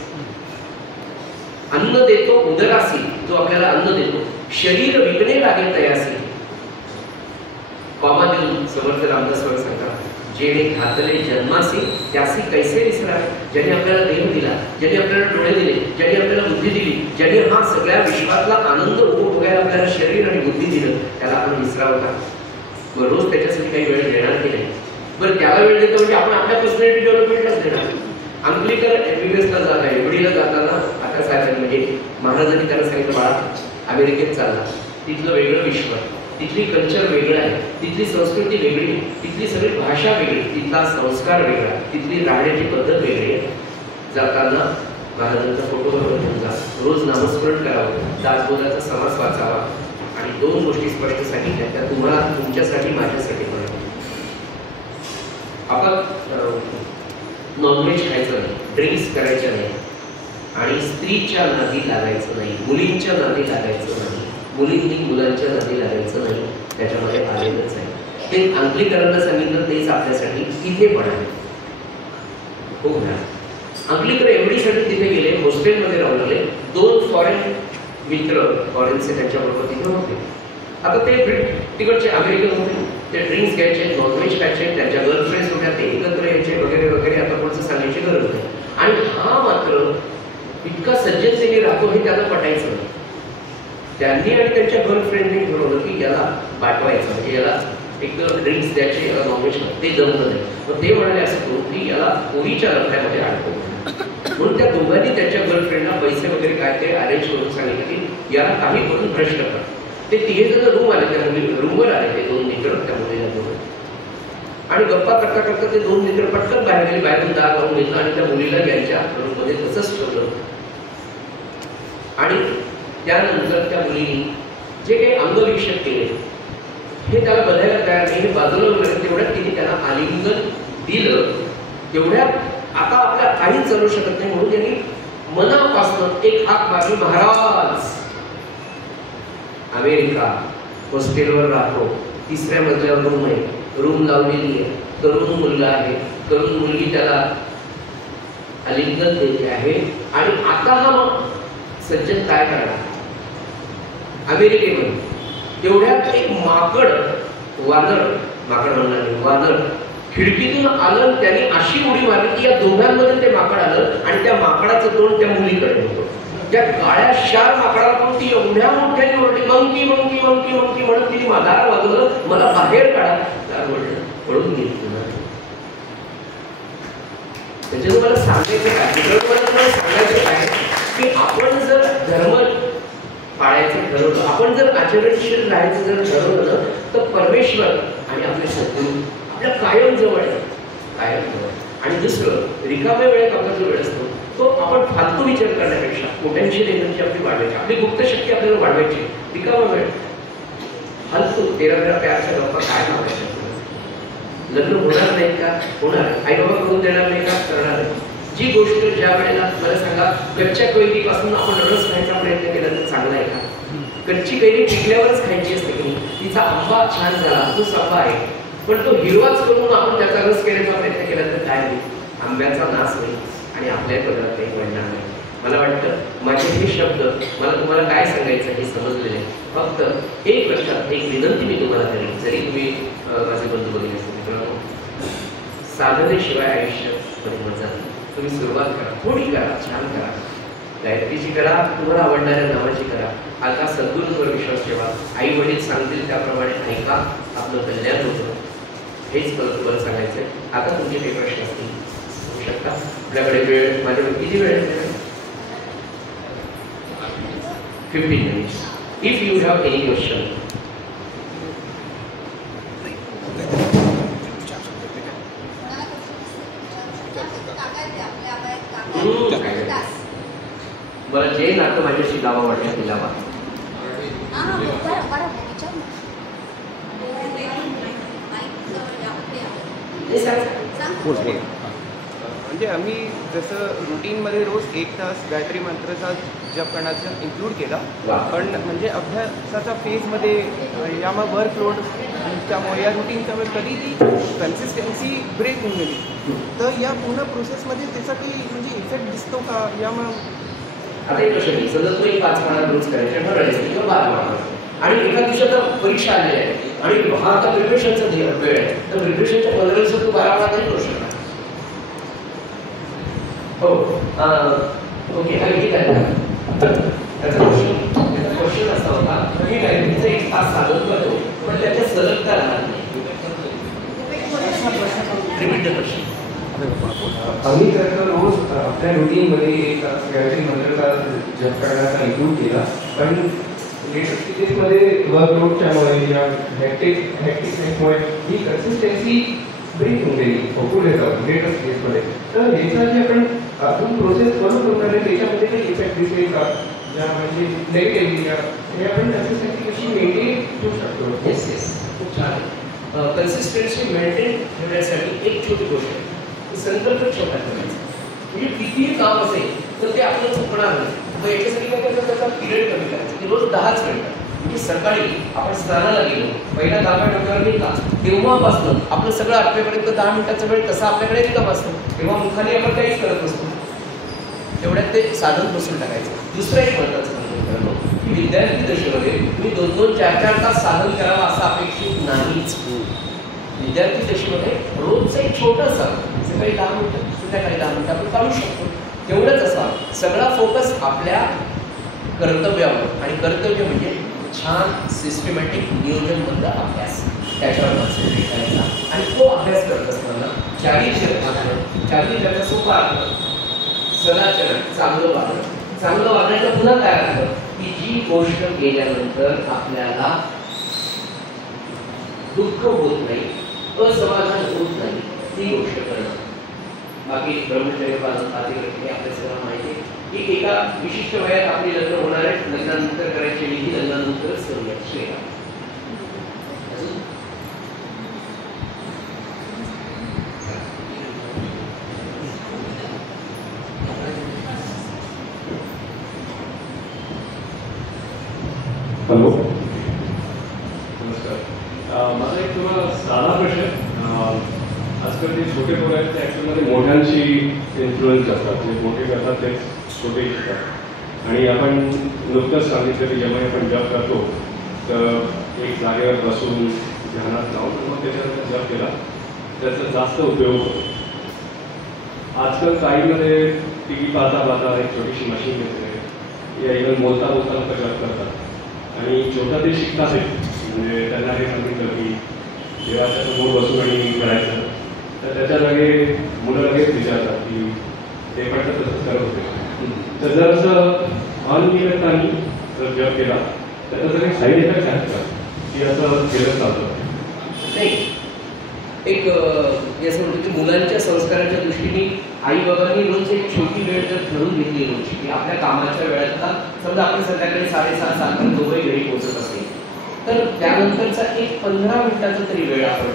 अन्न देतो उदरासी, जो आपल्याला अन्न देतो, शरीर विकणे लागे तयासी. कॉमा देऊन समर्थ रामदास स्वामी सांगतात, जेणे घातले जन्मासी त्यासी कैसे विसरा. ज्याने आपल्याला देह दिला, ज्याने आपल्याला डोळे दिले, ज्याने आपल्याला बुद्धी दिली, ज्याने हा सगळ्या विश्वातला आनंद उपभोगायला आपल्याला शरीर आणि बुद्धी दिलं, त्याला आपण विसरावं का? मग रोज त्याच्यासाठी काही वेळ देणार की नाही? बरं, त्याला वेळ देतो म्हणजे आपण आपल्या पर्सनॅलिटी डेव्हलपमेंटलाच देणार. अंकलीकर MBBS ला जात आहे, MD ला जाताना आता साहेबांनी म्हणजे महाराजांनी त्याला सांगितलं, बाळा अमेरिकेत चालला, तिथलं वेगळं विश्व, तिथली कल्चर वेगळं आहे, तिथली संस्कृती वेगळी, तिथली सगळी भाषा वेगळी, तिथला संस्कार वेगळा, तिथली राहण्याची पद्धत वेगळी आहे. जाताना महाराजांचा फोटो बरोबर घेऊन जा, रोज नामस्मरण करावं, दासबोधाचा समास वाचावा आणि 2 गोष्टी स्पष्ट सांगितल्या, त्या तुम्हाला, तुमच्यासाठी, माझ्यासाठी पण. आपण नॉनव्हेज खायचं नाही, ड्रिंक्स करायचे नाही आणि स्त्रीच्या नादी लागायचं नाही, मुलींच्या नादी लागायचं नाही, मुलींनी मुलांच्या नादी लागायचं नाही. त्याच्यामध्ये आलेलंच आहे. ते अंकलीकरांना सांगितलं, तेच आपल्यासाठी इथे पण आहे. हो ना, अंकलीकर एवढीसाठी तिथे गेले, हॉस्टेलमध्ये राहून लागले. 2 फॉरेन मित्र फॉरेनचे त्यांच्याबरोबर तिथे होते. आता ते तिकडचे अमेरिकन होते, ते ड्रिंक्स घ्यायचे, नॉनव्हेज खायचे, त्यांच्या गर्लफ्रेंड्स होत्या, ते एकत्र यायचे वगैरे वगैरे. आता कोणचं सांगायची गरज नाही. आणि हा मात्र इतका सज्जनतेने राहतो हे त्याला पटायचं नाही. त्यांनी आणि त्यांच्या गर्लफ्रेंडने ठरवलं की याला पाठवायचं, म्हणजे याला एक ड्रिंक्स द्यायचे, याला नॉनव्हेज, ते जमलं नाही. मग ते म्हणाले असं करू की याला पोरीच्या लग्नामध्ये अडकवू. म्हणून त्या दोघांनी त्यांच्या गर्लफ्रेंडला पैसे वगैरे काय ते अरेंज करून सांगितलं की याला काही करून भ्रष्ट कर. ते 3 जण रूम आले, त्या मुली रूमवर आले, ते 2 मित्र त्या मुलीला घेऊन. आणि गप्पा करता करता ते 2 मित्र पटकन बाहेर गेले, बाहेरून दार लावून घेतलं आणि त्या मुलीला यांच्या रूममध्ये तसंच ठेवलं. आणि त्यानंतर त्या मुलीने जे काही अंगविक्षेप केले हे त्याला बघायला तयार नाही, हे बाजूला वगैरे. तेवढ्यात तिने त्याला आलिंगन दिलं. तेवढ्यात आता आपल्या काहीच चालू शकत नाही, म्हणून त्यांनी मनापासून एक हाक मारली, महाराज अमेरिका, हॉस्टेलवर राहतो, 3ऱ्या मजल्यावर रूम आहे, रूम लावलेली आहे, तरुण मुलगा आहे, तरुण मुलगी त्याला आलिंगन देते आहे. आणि आता हा मग सज्जन काय करणार? अमेरिकेमध्ये तेवढ्यात एक माकड, माकड म्हणणार वानर खिडकीतून आलं. त्याने अशी उडी मारली की या दोघांमध्ये ते माकड आलं आणि त्या माकडाचं तोंड त्या मुलीकडे होतं. त्या काळ्या शार माकडाला पण ती एवढ्या मोठ्याने ओरडली, मंकी मंकी मंकी मंकी म्हणून तिने दार वाजवलं, मला बाहेर काढा. दार पळून गेली. त्याच्यात मला सांगायचं काय, मला सांगायचं काय की आपण जर धर्म पाळायचं ठरवलं, आपण जर आचरणशील राहायचं जर ठरवलं ना, तर परमेश्वर आणि आपले सद्गुरू आपल्या कायम जवळ आहे, कायम जवळ. आणि दुसरं, रिकाम्या वेळेत आपला जो वेळ असतो तो आपण फालतू विचार करण्यापेक्षा पोटेन्शियल एनर्जी आपली वाढवायची, आपली गुप्त शक्ती आपल्याला वाढवायची. रिकामा वेळ फालतू 13 प्यारच्या गप्पा काय लावायच्या? लग्न होणार नाही का? होणार. आई बाबा करून देणार नाही का? करणार आहे. जी गोष्ट ज्या वेळेला मला सांगा, कच्च्या कैरीपासून आपण रस खायचा प्रयत्न केला तर चांगला आहे का? कच्ची कैरी पिकल्यावरच खायची असते की तिचा आंबा छान झाला, तो आंबा आहे, पण तो हिरवाच करून आपण त्याचा रस करण्याचा प्रयत्न केला तर काय होईल? आंब्याचा नाश होईल आणि आपल्या पदार्थ काही मिळणार नाही. मला वाटतं माझे हे शब्द मला तुम्हाला काय सांगायचं हे समजलेले. फक्त एक लक्षात, एक विनंती मी तुम्हाला करेन, जरी तुम्ही माझे बंधू बघितले असतील, मित्रांनो, साधनेशिवाय आयुष्य मजा. तुम्ही सुरुवात करा, थोडी करा, छान करा, गायत्रीची करा, तुम्हाला आवडणाऱ्या नावाची करा. आता सद्गुरूंवर विश्वास ठेवा, आई वडील सांगतील त्याप्रमाणे ऐका, आपलं कल्याण होतं. हेच मला तुम्हाला सांगायचं आहे. आता तुमचे काही प्रश्न असतील सांगू शकता. आपल्याकडे वेळ माझ्याकडे किती वेळ आहे? 15 minutes. If you have any question. बरं, जे नातं माझ्याशी लावा वाटतं ते लावा. म्हणजे आम्ही जसं रुटीनमध्ये रोज 1 तास गायत्री मंत्राचा जप करण्याचं इन्क्लूड केला, पण म्हणजे अभ्यासाच्या फेजमध्ये यामुळे वर्कलोड त्यामुळे या रुटीनच्यामुळे कधी ती कन्सिस्टन्सी ब्रेक होऊन गेली. तर या पूर्ण प्रोसेसमध्ये त्याचा काही म्हणजे इफेक्ट दिसतो का यामुळे? आता एक प्रश्न, समजा तुम्ही 5 पानं रोज करायचे किंवा 12 पानं आणि एका दिवसात परीक्षा आली आहे आणि हा आता प्रिपरेशनचा वेळ आहे, तर प्रिपरेशनच्या 15 दिवसात तू 12 पानं करू शकता. हो, ओके, हा ठीक आहे. त्याचा क्वेश्चन असा होता की गायत्रीचं 1 तास साधन करतो पण त्याच्या सलगता राहत नाही. Repeat the question. आम्ही तर रोज आपल्या रुटीनमध्ये एक गायत्री मंत्राचा जप करण्याचा इन्क्लूड केला, पण लेटेस्ट स्टेजेसमध्ये वर्कलोडच्यामुळे या हॅक्टिकनेसमुळे ही कन्सिस्टन्सी ब्रेक होऊन गेली पुढे जाऊन लेटेस्ट स्टेजमध्ये. तर ह्याचा जे आपण अजून प्रोसेस फॉलो करणार आहे त्याच्यामध्ये काही इफेक्ट दिसेल का, ज्या म्हणजे नेगेटिव्ह हे आपण कन्सिस्टन्सी कशी मेंटेन ठेवू शकतो? येस येस, खूप छान. कन्सिस्टन्सी मेंटेन ठेवण्यासाठी एक छोटी गोष्ट आहे, संकल्प छोटा करायचा. म्हणजे कितीही काम असेल तर ते आपल्याला चुकणार नाही. मग याच्यासाठी काय करायचं, त्याचा पिरियड कमी करायचा की रोज 10च मिनिटं. म्हणजे सकाळी आपण स्नानाला गेलो, पहिला 10 मिनिट डोक्यावर घेतला, तेव्हापासून आपलं सगळं आटवेपर्यंत 10 मिनिटाचा वेळ तसा आपल्याकडे रिकाम असतो. तेव्हा मुखाने आपण काहीच करत नसतो, तेवढ्यात ते साधन बसून टाकायचं. दुसरं एक महत्त्वाचं सांगतो की विद्यार्थी दशेमध्ये तुम्ही 2-2, 4-4 तास साधन करावं असं अपेक्षित नाहीच. विद्यार्थी दशेमध्ये रोजचं एक छोटंसं सकाळी 10 मिनिटं, संध्याकाळी 10 मिनिटं आपण काढू शकतो. तेवढंच असावं. सगळा फोकस आपल्या कर्तव्यावर, आणि कर्तव्य म्हणजे छान सिस्टमॅटिक नियोजनबद्ध अभ्यास, त्याच्यावर कॉन्सन्ट्रेट करायचा. आणि तो अभ्यास करत असताना चारित्र्याचा सोपा अर्थ, सदाचरण, चांगलं वागणं. चांगलं वागण्याचं पुन्हा काय अर्थ की जी गोष्ट केल्यानंतर आपल्याला दुःख होत नाही, असमाधान होत नाही, ती गोष्ट करणं. बाकी ब्रह्मचर्य पालन आधी आपल्या सगळं माहिती आहे की एका विशिष्ट वयात आपली लग्न होणार आहे, लग्नानंतर करायची विधी लग्नानंतरच करूया. श्रेया हॅलो, नमस्कार. माझा एक थोडा साधा प्रश्न. आजकाल जे छोटे पोरं आहेत ते ॲक्च्युअलमध्ये मोठ्यांशी इन्फ्लुएन्स असतात. जे मोठे करतात ते छोटे शिकतात. आणि आपण नुकतंच सांगितलं की जेव्हा आपण जप करतो तर एक जागेवर बसून ध्यानात लावून मग त्याच्यानंतर जप केला त्याचा जास्त उपयोग होतो. आजकाल काहीमध्ये टी व्ही पाहता पाहता एक छोटीशी मशीन घेतली, या इव्हन बोलता बोलता लोक जप करतात आणि छोटा ते शिकतात. म्हणजे त्यांना हे सांगितलं की देवाच्या समोर बसून आणि करायचं, तर त्याच्या जागे मुलं लगेच विचारतात की ते पण तसंच करत होते. तर जर असं अनियमितपणे जर जप केला तर त्याचा काही साईड इफेक्ट आहेत का की असं केलं चालतं? नाही, एक असं म्हणतो की मुलांच्या संस्काराच्या दृष्टीने आई बाबांनी रोज एक छोटी वेळ जर ठरवून घेतली रोजची की आपल्या कामाच्या वेळात, समजा आपण संध्याकाळी 6:30-7 दोघंही घरी पोहोचत असेल तर त्यानंतरचा एक 15 मिनिटाचा तरी वेळ आपण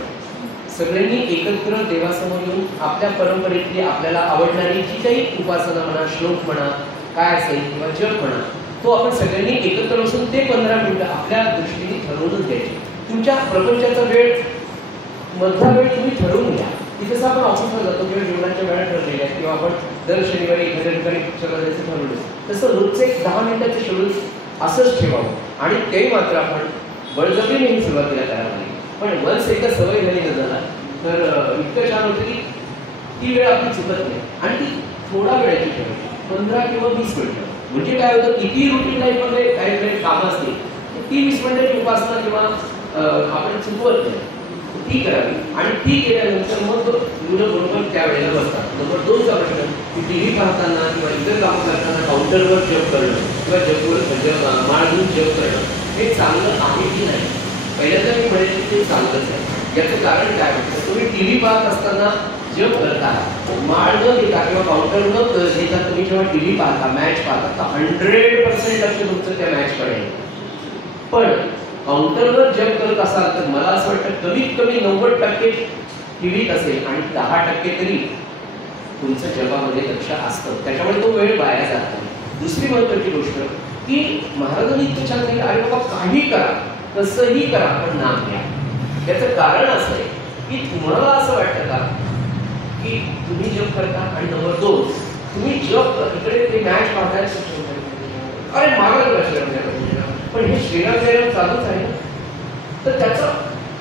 सगळ्यांनी एकत्र देवासमोर येऊन आपल्या परंपरेतली आपल्याला आवडणारी जी काही उपासना म्हणा, श्लोक म्हणा, काय असेल किंवा जप म्हणा, तो आपण सगळ्यांनी एकत्र बसून ते 15 मिनिटं आपल्या दृष्टीने ठरवूनच द्यायचे. तुमच्या प्रपंचाचा वेळ, मधला वेळ तुम्ही ठरवून घ्या. की जसं आपण ऑफिसला जातो किंवा जेवणाच्या वेळा ठरलेल्या आहेत किंवा आपण दर शनिवारी एखाद्या ठिकाणी पिक्चरला जायचं ठरवलं, तसं रोजचं एक 10 मिनिटाचं शेड्यूल असंच ठेवावं. आणि ते मात्र आपण बळजबरीने ही सुरुवातीला करायला लागली. पण वन्स एकदा सवय झाली न झाला तर इतकं छान होतं की ती वेळ आपली चुकत नाही. आणि ती थोडा वेळाची ठेवायची, 15 किंवा 20 मिनिटं. म्हणजे काय होतं, किती रुटीन लाईफमध्ये काही काही कामं असतील 30-20 मिनिटाची उपासना किंवा आपण चुकवत नाही. ती करावी आणि ती केल्यानंतर मग मुलं बरोबर त्या वेळेला बसतात. नंबर 2चा प्रश्न की टीव्ही पाहताना किंवा इतर कामं करताना काउंटरवर जप करणं किंवा जपवर माळ घेऊन जप करणं हे चांगलं आहे की नाही. पहिल्यांदा मी म्हणेन की ते चांगलंच आहे. याचं कारण काय म्हणतं, तुम्ही टीव्ही पाहत असताना जप करता माळ न घेता किंवा काउंटर न घेता तुम्ही जेव्हा टीव्ही पाहता मॅच पाहता तर 100% लक्ष तुमचं त्या मॅचकडे आहे. पण काउंटरवर जप करत असाल तर मला असं वाटतं कमीत कमी 90% टीव्हीत असेल आणि 10% तरी तुमचं जगामध्ये लक्ष असतं. त्याच्यामुळे तो वेळ वाया जात नाही. दुसरी महत्त्वाची गोष्ट की महाराजांनी इतकं छान सांगितलं, अरे बाबा काही करा कसंही करा पण नाम घ्या. त्याचं कारण असं आहे की तुम्हाला असं वाटतं का की तुम्ही जप करता आणि नंबर 2 तुम्ही जप इकडे ते मॅच पाहताय अरे महाराज पण हे श्रीराम जयराम चालूच आहे ना. तर त्याचं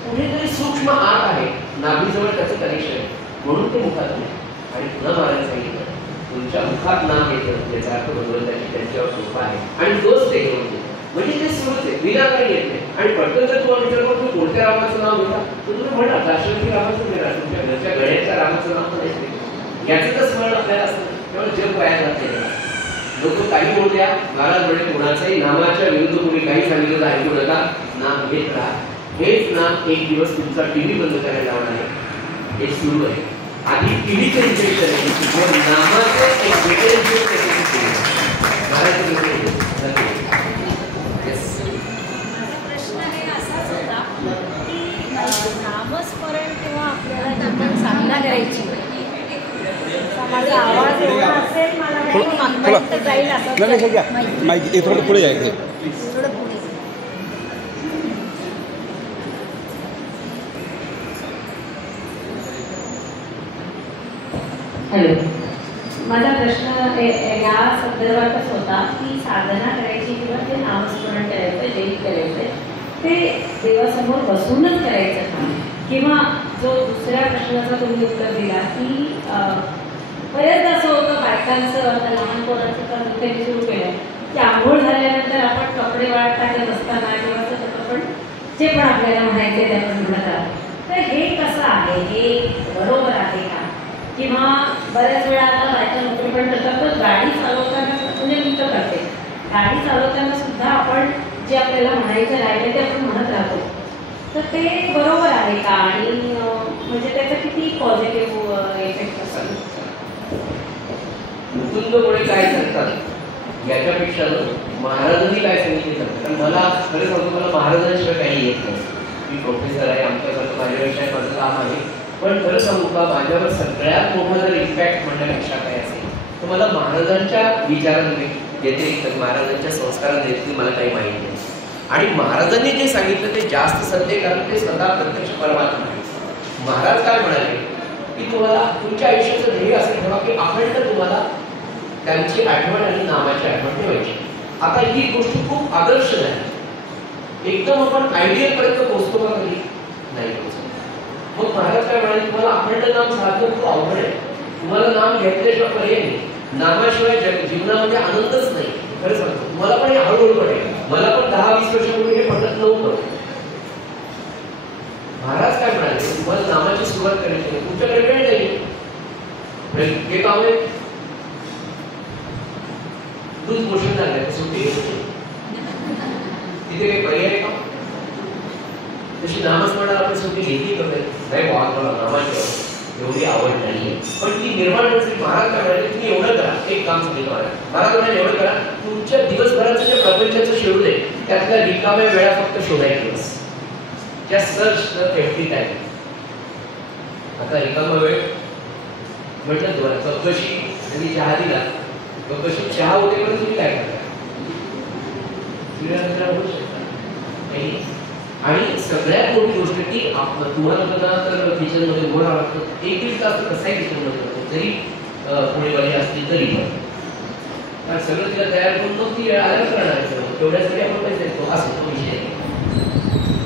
कुठेतरी सूक्ष्म आत आहे नाभीजवळ त्याचं कनेक्शन आहे म्हणून ते मुखात नाही. आणि पुन्हा महाराज सांगितलं तुमच्या मुखात नाम येतं याचा अर्थ भगवंताची त्यांच्यावर कृपा आहे आणि तोच ते घेऊन येतो. म्हणजे ते सुरूच आहे विनाकारण येत नाही. आणि पटकन जर तुम्हाला विचारलं तुम्ही कोणत्या रामाचं नाव घेता तर तुम्ही म्हणा राष्ट्रपती रामाचं घेणार, तुमच्या घरच्या गड्याच्या रामाचं नाव पण नाही. याचं तर स्मरण आपल्याला असतं तेव्हा जग वाया जात नाही. लोक काही बोलल्या महाराज म्हणजे कोणाच्याही नामाच्या विरुद्ध कोणी काही सांगितलं ऐकू नका, नाम घेत राहा. हेच नाम एक दिवस तुमचा टीव्ही बंद करायला लावणार आहे. हे सुरू आहे. आधी टीव्हीचं इन्फेक्शन आहे नामाचं एक वेगळं प्रश्न हे असाच होता की नामस्मरण किंवा आपल्याला आपण साधना करायची माझा आवाज एवढा असेल मला जाईल असं माहिती थोडं पुढे जायचं. थोडं पुढे हॅलो, माझा प्रश्न या संदर्भातच होता की साधना करायची किंवा ते नामस्मरण करायचं जे करायचं ते देवासमोर बसूनच करायचं का, किंवा जो दुसऱ्या प्रश्नाचा तुम्ही उत्तर दिला की बरेचदा असं होतं बायकांचं आता लहान पोरांचं तर त्यांनी सुरू केलं की आंघोळ झाल्यानंतर आपण कपडे वाळत टाकत असताना किंवा असं आपण जे पण आपल्याला म्हणायचे ते आपण म्हणत आहोत. तर हे कसं आहे, हे बरोबर आहे का? किंवा बऱ्याच वेळा आता बायका नोकरी पण करतात तर गाडी चालवताना म्हणजे मी तर करते गाडी चालवताना सुद्धा आपण जे आपल्याला म्हणायचं राहिलं ते आपण म्हणत राहतो. तर ते बरोबर आहे का आणि म्हणजे त्याचा किती पॉझिटिव्ह इफेक्ट असेल? मुकुंदमुळे काय सांगतात याच्यापेक्षा महाराजांनी काय सांगितले सांगतात. कारण मला खरं सांगतो मला महाराजांशिवाय काही येत नाही. मी प्रोफेसर आहे, आमच्यासारखं माझ्या विषयात माझं काम आहे. पण खरं सांगू का माझ्यावर सगळ्यात मोठा जर इम्पॅक्ट म्हणण्यापेक्षा काय असेल तर मला महाराजांच्या व्यतिरिक्त महाराजांच्या संस्कारांव्यतिरिक्त मला काही माहिती नाही. आणि महाराजांनी जे सांगितलं ते जास्त सत्य कारण ते स्वतः प्रत्यक्ष परमात्मा आहे. महाराज काय म्हणाले की तुम्हाला तुमच्या आयुष्याचं ध्येय असं ठेवा की अखंड तुम्हाला त्यांची आठवण आणि नामाची आठवण ठेवायची. आता ही गोष्ट खूप आदर्श नाही. एकदम आपण आयडियल पर्यंत पोहोचतो का कधी नाही पोहोचतो. मग महाराज काय म्हणाले तुम्हाला अखंड नाम साधणं खूप अवघड आहे. तुम्हाला नाम घेतल्याशिवाय पर्याय नाही. नामाशिवाय जीवनामध्ये आनंदच नाही. खरं सांगतो मला पण हे हळूहळू पडेल. मला पण 10-20 वर्षापूर्वी हे पटत नव्हतं. महाराज काय म्हणाले तुम्हाला नामाची सुरुवात करायची आहे, तुमच्याकडे वेळ नाही. हे काम आहे लूज मोशन झालंय सुट्टी तिथे काही पर्याय का? तशी नामस्मरणाला आपण सुट्टी घेतली का नाही? मला नामाची एवढी आवड नाहीये पण ती निर्माण होण्यासाठी महाराज काय म्हणाले तुम्ही एवढं करा. एक काम सांगितलं महाराज म्हणाले एवढं करा तुमच्या दिवसभराचं जे प्रपंचाचं शेड्यूल आहे त्यातल्या रिकाम्या वेळा फक्त शोधायची बस. Just search the every time. आता रिकामा वेळ म्हटलं तुम्हाला चौकशी आणि चहा दिला चौकशी चहा होते पण तुम्ही काय करता होऊ शकता. आणि सगळ्यात मोठी गोष्ट की तुम्हाला बघा तर किचन मध्ये उभं राहावं लागतं. 1-1.5 तास कसाही किचन मध्ये जरी पुणेवाली असतील तरी पण सगळं तिला तयार करून मग ती आराम करणार तेवढ्यासाठी आपण पैसे देतो असं तो विषय.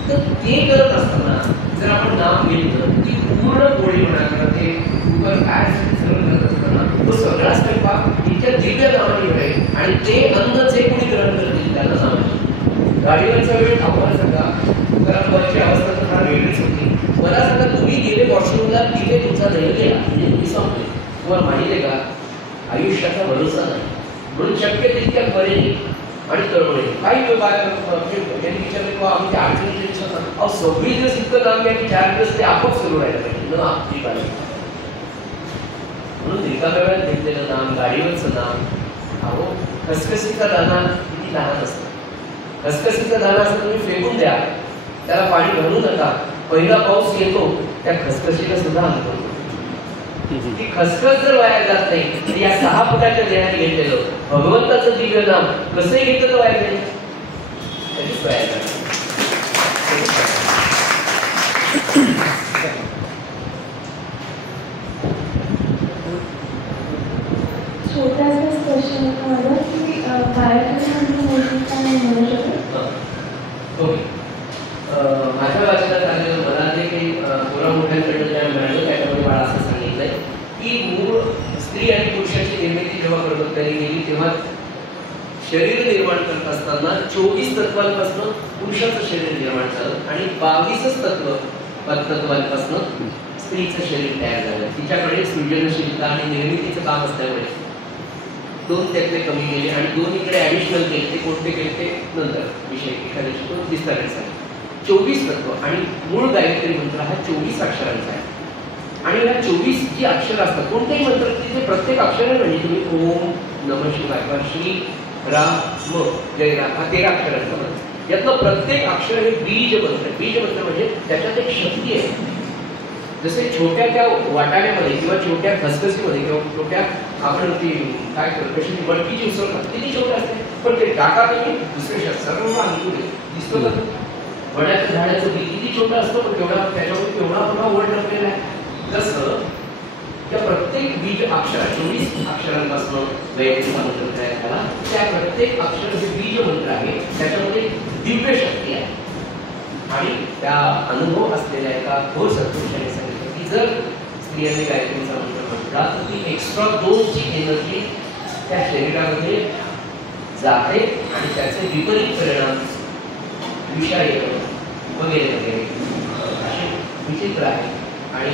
तर ते करत असताना जर आपण नाम घेतलं ती पूर्ण पोळी म्हणा किंवा ते कुकर काय सगळं करत असताना तो सगळा स्वयंपाक तिच्या दिव्य नावाने मिळेल आणि ते अन्न जे कोणी ग्रहण करतील त्यांना नावाने. गाडीवरचा वेळ थांबवायला सांगा कारण बसची अवस्था तर फार वेगळीच होती. मला सांगा, तुम्ही गेले वॉशरूमला, तिथे तुमचा दैव गेला म्हणजे तुम्ही संपले. तुम्हाला माहिती आहे का, आयुष्याचा भरोसा नाही. म्हणून शक्य तितक्या बरे आणि तळमळे काही यांनी विचारले किंवा आम्ही त्या अडचणीचे विचारतात, 26 दिवस इतकं काम घ्या की 4 दिवस ते आपोआप सुरू राहायला पाहिजे न आपली पाहिजे. म्हणून रिकाम्या वेळात घेतलेलं नाम, गाडीवरचं नाम, अहो खसखसीचा दाना किती लहान असतं. खसखसीचा दाना असं तुम्ही फेकून द्या, त्याला पाणी घालू नका, पहिला पाऊस येतो त्या खसखसीला सुद्धा अनुभव. ती खसखस जर वाया जात नाही तर या 6 फुटाच्या देहाने घेतलेलं भगवंताचं दिव्य नाम कसंही घेतलं तर वाया जाईल, कधीच वाया जाणार. छोटासाच क्वेश्चन होता माझा की गायत्री मोठीचा नाही म्हणू शकत. माझ्या वाचनात आलेलं मला जे काही पोरा मोठ्यांकडनं ज्या मिळालं त्याच्यामध्ये मला असं सांगितलंय की मूळ स्त्री आणि पुरुषाची निर्मिती जेव्हा प्रकृतीने गेली तेव्हा शरीर निर्माण करत असताना 24 तत्वांपासून पुरुषाचं शरीर निर्माण झालं आणि 22 तत्वांपासून स्त्रीचं शरीर तयार झालं. तिच्याकडे सृजनशीलता आणि निर्मितीचं काम असल्यामुळे 2 त्यातले कमी गेले आणि 2 इकडे ऍडिशनल केले. ते कोणते केले ते नंतर विषय एखाद्याची तो विस्तारायचा आहे. 24 तत्व आणि मूळ गायत्री मंत्र हा 24 अक्षरांचा आहे. आणि ह्या 24 जी अक्षर असतात कोणत्याही मंत्र तिथे प्रत्येक अक्षर म्हणजे तुम्ही ओम नमः शिवाय किंवा श्री राम जय राम हा 13 अक्षरांचा मंत्र. यातलं प्रत्येक अक्षर हे बीज मंत्र. बीज मंत्र म्हणजे त्याच्यात एक शक्ती आहे. जसे छोट्या त्या वाटाण्यामध्ये किंवा छोट्या खसखसीमध्ये किंवा छोट्या आपण ती काय करतो कशी मटकीची उसळ किती छोटे असते पण ते टाका तुम्ही दुसरे सर्व अनुकूल दिसतो का. वड्याच्या झाडाचं बी किती छोटं असतं पण तेवढा त्याच्यावर केवढा मोठा वड टाकलेला आहे. तसं त्या प्रत्येक बीज अक्षर 24 अक्षरांपासून गायत्रीचा मंत्र तयार झाला. त्या प्रत्येक अक्षर जे बीज मंत्र आहे त्याच्यामध्ये दिव्य शक्ती आहे. आणि त्या अनुभव असलेल्या एका थोर सत्पुरुषाने सांगितलं की जर स्त्रियांनी गायत्रीचा मंत्र म्हटला तर ती एक्स्ट्रा डोजची एनर्जी त्या शरीरामध्ये जाते आणि त्याचे विपरीत परिणाम विषारी वगैरे वगैरे असे विचित्र आहे आणि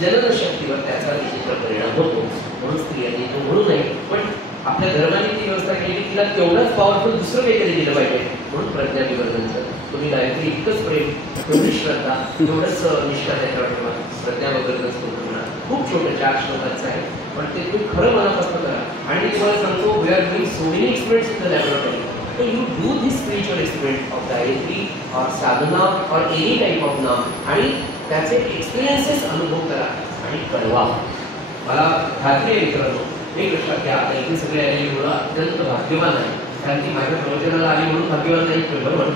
जननशक्तीवर त्याचा विचित्र परिणाम होतो. म्हणून स्त्रियांनी तो म्हणू नये. पण आपल्या धर्माने ती व्यवस्था केली की तिला तेवढंच पॉवरफुल दुसरं काहीतरी दिलं पाहिजे. म्हणून प्रज्ञाविवर्धनचं तुम्ही गायत्री इतकंच प्रेम तेवढीच श्रद्धा तेवढंच निष्ठा त्याच्यावर ठेवा. प्रज्ञाविवर्धन स्तोत्र म्हणा खूप छोटं 4 श्लोकांचं आहे पण ते तुम्ही खरं मनापासून करा. आणि मी तुम्हाला सांगतो we are doing so many experiments in the laboratory. So you do this spiritual experiment of Gayatri or sadhana or any type of नाम आणि त्याचे एक्सपिरियन्सेस अनुभव करा आणि कळवा. मला खात्री आहे मित्रांनो एक लक्षात घ्या आता इथे सगळे आलेली मुलं अत्यंत भाग्यवान आहे. कारण ती माझ्या प्रवचनाला आली म्हणून भाग्यवान नाही बरोबर.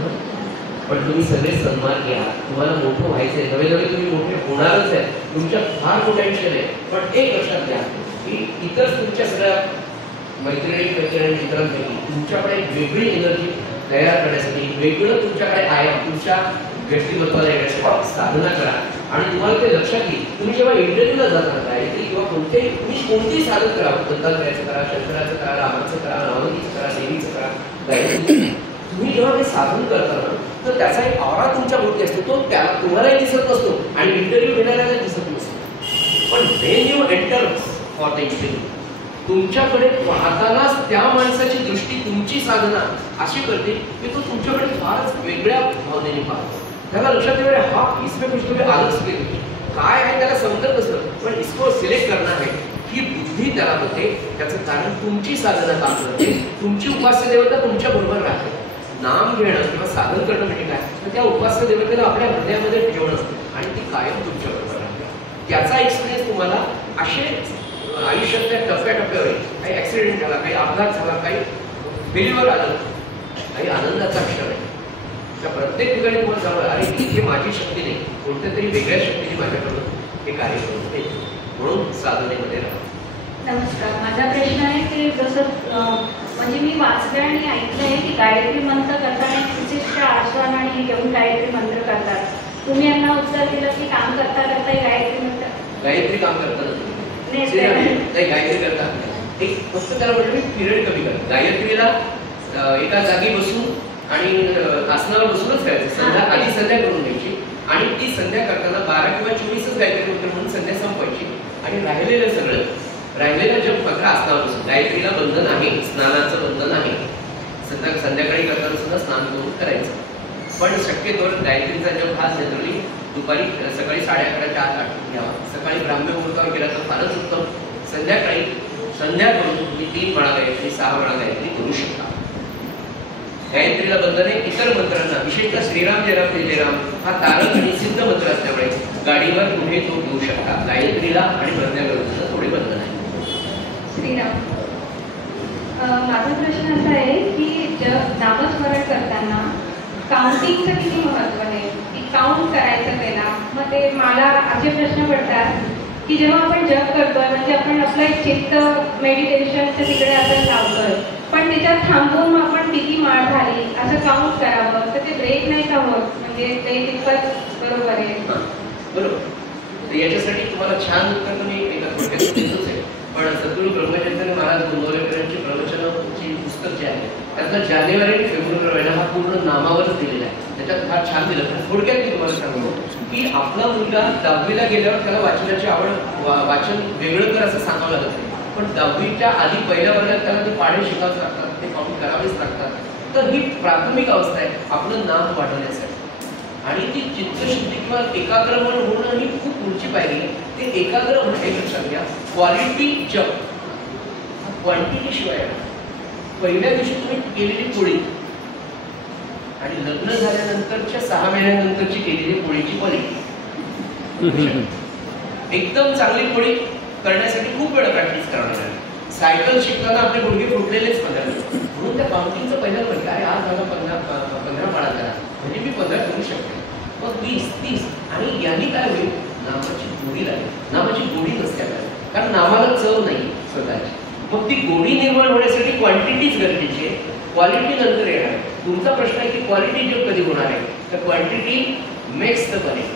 पण तुम्ही सगळे सन्मान घ्या. तुम्हाला मोठं व्हायचं आहे. नवे नवे तुम्ही मोठे होणारच आहे. तुमच्यात फार पोटेन्शियल आहे. पण एक लक्षात घ्या की इतर तुमच्या सगळ्या मैत्रिणी मित्रांपैकी तुमच्याकडे वेगळी एनर्जी तयार करण्यासाठी वेगळं तुमच्याकडे आयाम तुमच्या व्यक्तिमत्वाला येण्यासाठी साधना करा. आणि तुम्हाला ते लक्षात येईल तुम्ही जेव्हा इंटरव्ह्यूला जाता गायत्री किंवा कोणतेही तुम्ही कोणतेही साधन करा दत्तात्रयाचं करा शंकराचं करा रामाचं करा रामाचं करा देवीचं करा गायत्री तुम्ही जेव्हा ते साधन करता ना तर त्याचा एक आवरा तुमच्या भोवती असतो. तो त्याला तुम्हालाही दिसत नसतो आणि इंटरव्ह्यू घेण्याला दिसत नसतो. पण when you enter for the interview तुमच्याकडे पाहतानाच त्या माणसाची दृष्टी तुमची साधना अशी करते की तो तुमच्याकडे फारच वेगळ्या भावनेने पाहतो. त्याला लक्षात येईल हा इसमें कुछ तो अलग स्पिरिट काय आहे त्याला समजत नसतं पण इसको सिलेक्ट करणार आहे ही बुद्धी त्याला होते. त्याचं कारण तुमची साधना काम करते. तुमची उपास्य देवता तुमच्या बरोबर राहते. नाम घेणं किंवा साधन करणं म्हणजे काय तर त्या उपास्य देवतेला आपल्या हृदयामध्ये ठेवणं आणि ती कायम तुमच्या बरोबर राहते. त्याचा एक्सपिरियन्स तुम्हाला असे आयुष्यातल्या टप्प्याटप्प्यावर काही ऍक्सिडेंट झाला काही अपघात झाला काही फेल्युअर आलं काही आनंदाचा क्षण आहे त्या प्रत्येक ठिकाणी तुम्हाला जावं अरे इथे माझी शक्ती नाही कोणत्या तरी वेगळ्या शक्तीने माझ्याकडून हे कार्य करून ते म्हणून साधनेमध्ये राहा. नमस्कार. माझा प्रश्न आहे की जसं म्हणजे मी वाचलं आणि ऐकलंय की गायत्री मंत्र करताना विशिष्ट आस्वान आणि हे घेऊन गायत्री मंत्र करतात. तुम्ही यांना उत्तर दिलं की काम करता करता गायत्री मंत्र गायत्री काम करतात नाही गायत्री करतात एक फक्त त्याला म्हटलं मी पिरियड कमी करतो. गायत्रीला एका जागी बसून आणि आसनावर बसूनच करायचं. आधी संध्या करून घ्यायची आणि ती संध्या करताना 12 किंवा 24च गायत्री मंत्र म्हणून संध्या संपवायची आणि राहिलेलं जप मात्र असताना गायत्रीला बंधन आहे, स्नानाचं बंधन आहे. संध्याकाळी करताना सुद्धा स्नान करून करायचं. पण शक्यतो गायत्रीचा जप हा जनरली दुपारी सकाळी 11:30च्या आत आटून घ्यावा. सकाळी ब्राह्म्य मुहूर्तावर केला तर फारच उत्तम. संध्याकाळी संध्या करून तुम्ही 3 वेळा गायत्री 6 वेळा गायत्री करू शकता. गायत्रीला बंधन आहे. इतर मंत्रांना विशेषतः श्रीराम जय राम जय जय राम हा तारक आणि सिद्ध मंत्र असल्यामुळे गाडीवर पुढे तो घेऊ शकता. गायत्रीला आणि प्रज्ञागरुडला थोडे बंधन आहे. श्रीराम, माझा प्रश्न असा आहे की नामस्मरण करताना काउंटिंगचं किती महत्त्व आहे, की काउंट करायचं त्याला. मग ते मला असे प्रश्न पडतात की जेव्हा आपण जप करतोय म्हणजे आपण आपलं एक चित्त मेडिटेशनच्या तिकडे आपण लावतोय, पण त्याच्यात थांबून मग आपण किती माळ झाली असं काउंट करावं तर ते ब्रेक नाही का होत, म्हणजे ते तितकंच बरोबर आहे. बरोबर. याच्यासाठी तुम्हाला छान उत्तर तुम्ही देतोच आहे. पण सद्गुरू ब्रह्मचैतन्य महाराज गोंदवलेकरांची प्रवचनाची पुस्तक जे आहे त्यातलं जानेवारी आणि फेब्रुवारी महिना हा पूर्ण नामावरच दिलेला आहे. त्याच्यात फार छान दिलं. पण थोडक्यात मी तुम्हाला सांगतो की आपला मुलगा 10वीला गेल्यावर त्याला वाचनाची आवड, वाचन वेगळं कर असं सांगावं लागत नाही. पण 10वीच्या आधी पहिल्या वर्गात त्याला ते पाढे शिकावं लागतात, ते काउंट करावेच लागतात. तर ही प्राथमिक अवस्था आहे आपलं नाम वाढवण्यासाठी. आणि ती चित्तशुद्धी किंवा एकाग्रमन होणं ही खूप पुढची पायरी. ते एकाग्र होणं एक लक्षात घ्या. क्वालिटी जप क्वांटिटी शिवाय पहिल्या दिवशी तुम्ही केलेली पोळी आणि लग्न झाल्यानंतरच्या 6 महिन्यानंतरची केलेली पोळीची क्वालिटी एकदम चांगली पोळी करण्यासाठी खूप वेळ प्रॅक्टिस करावी लागेल. सायकल शिकताना आपले गुडघे फुटलेलेच बघावे. म्हणून त्या काउंटिंगचं पहिलं म्हटलं अरे आज मला 15 पाळा करा म्हणजे मी 15 करू शकते. मग 20, 30 आणि यांनी काय होईल, नामाची गोडी लागेल. नामाची गोडी नसते आपल्याला, कारण नामाला चव नाही स्वतःची. मग ती गोडी निर्माण होण्यासाठी क्वांटिटीच गरजेची आहे, क्वालिटी नंतर येणार. तुमचा प्रश्न आहे की क्वालिटी जब कधी होणार आहे, तर क्वांटिटी मेक्स द क्वालिटी.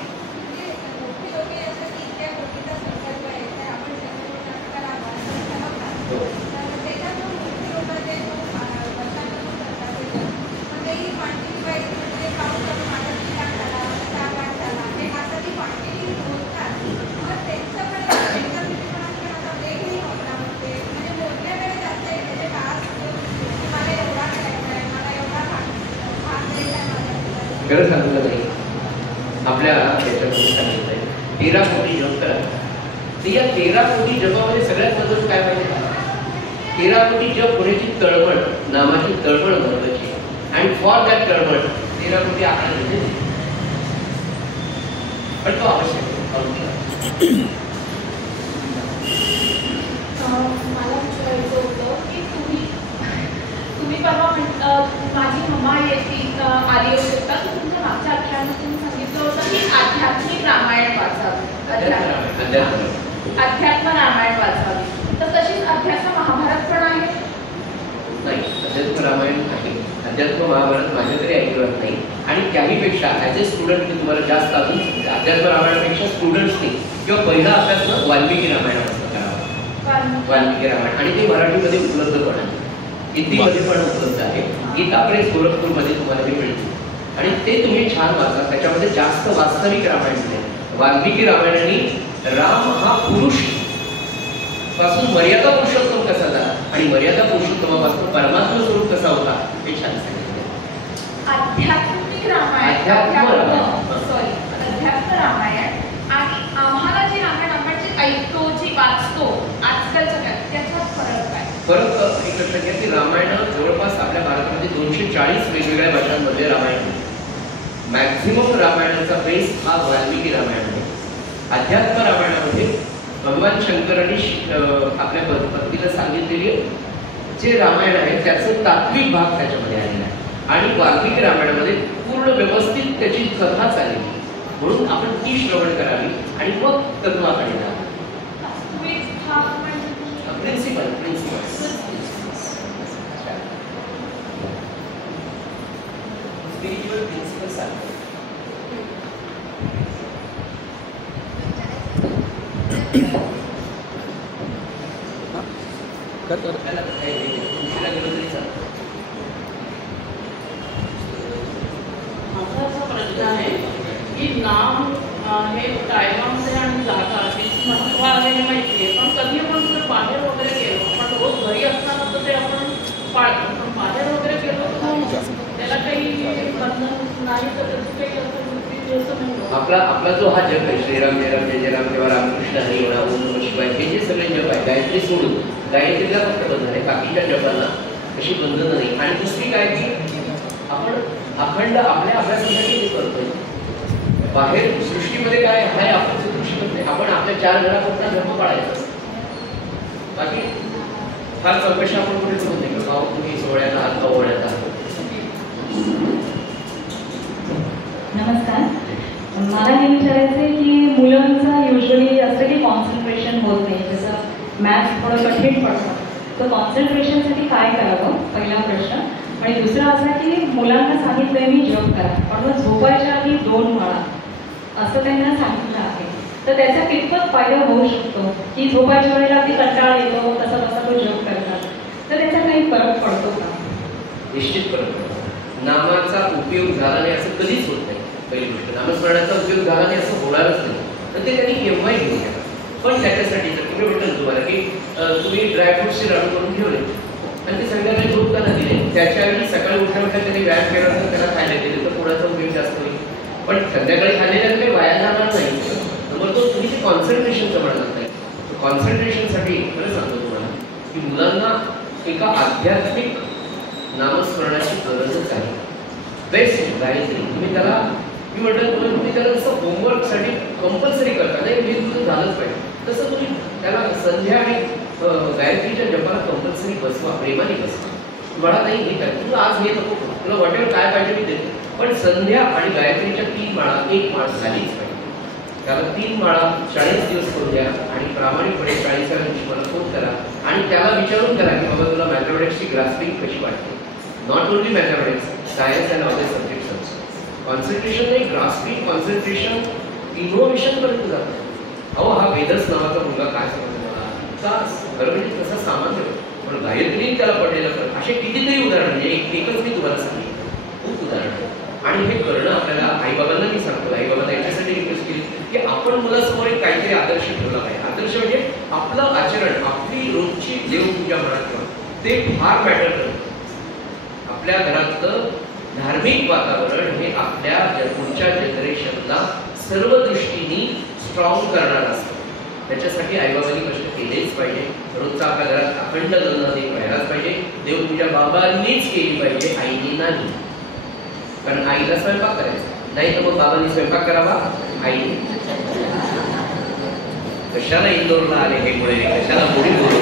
खरं सांगितलं नाही आपल्या याच्यामध्ये सांगितलं आहे 13 कोटी जप करा. तर या 13 कोटी जपामध्ये सगळ्यात महत्त्वाचं काय माहिती का, 13 कोटी जप होण्याची तळमळ, नामाची तळमळ महत्त्वाची. आणि फॉर दॅट तळमळ 13 कोटी आकडा घेते, पण तो आवश्यक आहे. मला विचारायचं होतं की तुम्ही परवा माझी मम्मा आली होती तर तुमच्या मागच्या अध्यायामध्ये तुम्ही सांगितलं होतं की आध्यात्मिक रामायण वाचावी, अध्यात्म रामायण वाचावी. तर तशीच अध्यात्म महाभारत पण आहे? नाही, अध्यात्म रामायण आहे. अध्यात्म महाभारत माझ्या तरी ऐकलं नाही. आणि त्याहीपेक्षा ॲज ए स्टुडंट मी तुम्हाला जास्त अजून अध्यात्म रामायणापेक्षा स्टुडंट्सनी किंवा पहिला अभ्यास ना वाल्मिकी रामायणापासून करावा. वाल्मिकी रामायण आणि ते मराठीमध्ये उपलब्ध पण आहे, हिंदीमध्ये पण उपलब्ध आहे. गीता प्रेस गोरखपूरमध्ये तुम्हाला हे मिळते आणि ते तुम्ही छान वाचा. त्याच्यामध्ये जास्त वास्तविक रामायण आहे. वाल्मिकी रामायणाने राम हा पुरुष पासून मर्यादा पुरुषोत्तम कसा झाला आणि मर्यादा पुरुषोत्तमापासून परमात्मा स्वरूप कसा होता हे छान सांगितले. आध्यात्मिक रामायण, अध्यात्म रामायण आणि आम्हाला जे रामायण आपण जे ऐकतो, जे वाचतो आजकालच्या काळात त्याच्यात फरक काय? फरक एक लक्षात घ्या की रामायण जवळपास आपल्या भारतामध्ये 240 वेगवेगळ्या भाषांमध्ये रामायण आहे. मॅक्झिमम रामायणाचा बेस हा वाल्मिकी रामायण आहे. अध्यात्म रामायणामध्ये भगवान शंकरांनी आपल्या पत्नीला सांगितलेले जे रामायण आहे त्याचं तात्विक भाग त्याच्यामध्ये आलेला आहे. आणि वाल्मिकी रामायणामध्ये पूर्ण व्यवस्थित त्याची कथा चाललेली, म्हणून आपण ती श्रवण करावी आणि मग तत्वाकडे जावं. प्रिन्सिपल स्पिरिच्युअल प्रिन्सिपल सांगतो. त्याला काही नाही, उशिरा गेलो तरी चालतं. माझा असा प्रश्न आहे की नाम हे कायमामध्ये आणि जागा हे महत्त्व आहे हे माहिती आहे, पण कधी आपण जर बाहेर वगैरे गेलो, आपण रोज घरी असताना तर ते आपण पाळतो, पण बाहेर वगैरे गेलो तर त्याला काही बंधन नाही, तर त्याची काही असं नाही. आपला जो हा जग आहे, श्रीराम जय राम जय जय राम किंवा रामकृष्ण हरी म्हणा, ओम नमः शिवाय, हे जे सगळे जग आहे, गायत्री सोडून गायत्रीला फक्त बंधन आहे, बाकीच्या जगांना अशी बंधनं नाही. आणि दुसरी काय की आपण अखंड आपल्या अभ्यासासाठी हे करतोय. बाहेर सृष्टीमध्ये काय आहे आपण सृष्टीमध्ये नाही, आपण आपल्या 4 घरापुरता धर्म पाळायचा. बाकी फार चौकशी आपण कुठे करू नये, भाऊ तुम्ही सोहळ्यात आहात का ओवळ्यात आहात. नमस्कार. मला हे विचारायचं आहे की मुलांचा युजली असं की कॉन्सन्ट्रेशन होत नाही, जसं मॅथ्स थोडं कठीण पडतं, तर कॉन्सन्ट्रेशनसाठी काय करावं, पहिला प्रश्न. आणि दुसरा असा की मुलांना सांगितलं आहे मी जप करा, पण मग झोपायच्या आधी 2 माळा असं त्यांना सांगितलं आहे, तर त्याचा कितपत फायदा होऊ शकतो की झोपायच्या वेळेला अगदी कंटाळा येतो, तसा तसा तो जप करतात, तर त्याचा काही फरक पडतो का? निश्चित फरक पडतो. नामाचा उपयोग झाला नाही असं कधीच होत नाही. पहिली गोष्ट, नामस्मरणाचा उपयोग झाला नाही असं होणारच नाही, तर ते त्यांनी केव्हाही घेऊ शकता. पण त्याच्यासाठी जर तुम्ही म्हटलं तुम्हाला की तुम्ही ड्रायफ्रुट्सचे लाडू करून ठेवले आणि ते संध्याकाळी झोपताना दिले, त्याच्यावेळी सकाळी उठल्यानंतर त्यांनी व्यायाम केल्यानंतर त्याला खायला दिले तर थोडासा उपयोग जास्त होईल. पण संध्याकाळी खाल्लेल्या काही वाया जाणार नाही. नंबर 2, तुम्ही ते कॉन्सन्ट्रेशनचं म्हणत नाही. कॉन्सन्ट्रेशनसाठी खरं सांगतो तुम्हाला की मुलांना एका आध्यात्मिक नामस्मरणाची गरजच आहे. बेस्ट गायत्री तुम्ही त्याला, मी म्हटलं तुम्ही त्याला जसं होमवर्कसाठी कंपल्सरी करता नाही, हे तुझं झालंच पाहिजे, तसं तुम्ही त्याला संध्या आणि गायत्रीच्या जपाला कंपल्सरी बसवा, प्रेमाने बसवा. मला नाही हे काय तुला आज हे नको, तुला वाटेल काय पाहिजे मी देतो, पण संध्या आणि गायत्रीच्या 3 माळा 1 माळ झालीच पाहिजे. त्याला 3 माळा 40 दिवस करून द्या आणि प्रामाणिकपणे 40व्या दिवशी मला फोन करा आणि त्याला विचारून करा की बाबा तुला मॅथमॅटिक्सची ग्रास्पिंग कशी वाटते. Not only mathematics, science and other subjects also. Concentration नाही, ग्रास्पिंग, कॉन्सन्ट्रेशन, इनोव्हेशन पर्यंत जातं. अहो हा वेदस नावाचा मुलगा काय सांगतो मला का गरबडीत कसा सामान्य, पण गायत्री त्याला पडलेलं कर. असे कितीतरी उदाहरण, म्हणजे एकच मी तुम्हाला सांगितलं, खूप उदाहरण. आणि हे करणं आपल्याला आईबाबांना मी सांगतो, आईबाबांना याच्यासाठी रिक्वेस्ट केली की आपण मुलासमोर एक काहीतरी आदर्श ठेवला पाहिजे. आदर्श म्हणजे आपलं आचरण, आपली रोजची देवपूजा म्हणा ते फार मॅटर करतं. आपल्या घरातलं धार्मिक वातावरण हे आपल्या पुढच्या जनरेशनला सर्व दृष्टीने स्ट्रॉंग करणार असतं. त्याच्यासाठी आईबाबांनी कष्ट केलेच पाहिजे. रोजचा आपल्या घरात अखंड लग्न व्हायलाच पाहिजे. देवपूजा बाबांनीच केली पाहिजे, आईने नाही. कारण आईला स्वयंपाक करायचा नाही, तर मग बाबांनी स्वयंपाक करावा आईने. कशाला इंदोरला आले हे मुळे, कशाला मुली बोलू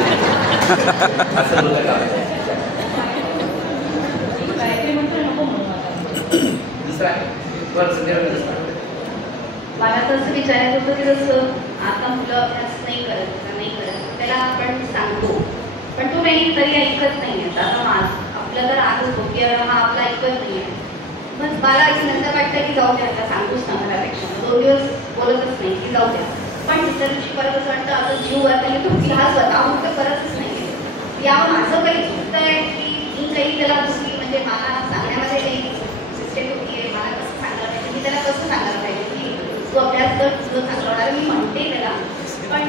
असं होतं का? दुसरा मला तसं विचारायचं होतं की जसं आता मुलं अभ्यास नाही करत त्याला आपण सांगतो, पण तो नाही तरी ऐकत नाही. आता आपलं तर आजच होती हा आपला ऐकत नाही आहे. मग मला नंतर वाटतं की जाऊ द्या, आता सांगूच ना घरापेक्षा 2 दिवस बोलतच नाही की जाऊ द्या. पण दुसऱ्या दिवशी परत असं वाटतं आता जीव वरती तो हा स्वतःहून तर करतच नाही. या माझं काही चुकतं आहे की मी काही त्याला दुसरी म्हणजे मला सांगण्यामध्ये काही सिस्टम होती आहे, मला कसं सांगायला पाहिजे, मी त्याला कसं सांगायला पाहिजे की तू अभ्यास कर, तुझं चांगलं होणार. मी म्हणते त्याला, पण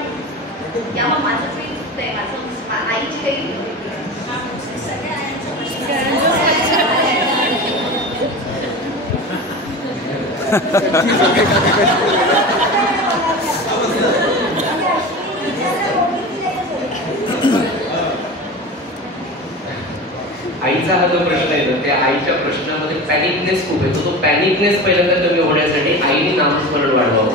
यावर माझं काही चुकतं आहे, माझं आईची काही आईचा हा जो प्रश्न आहे ना, त्या आईच्या प्रश्नामध्ये पॅनिकनेस खूप येतो. तो पॅनिकनेस पहिल्यांदा कमी होण्यासाठी आईने नामस्मरण वाढवावं.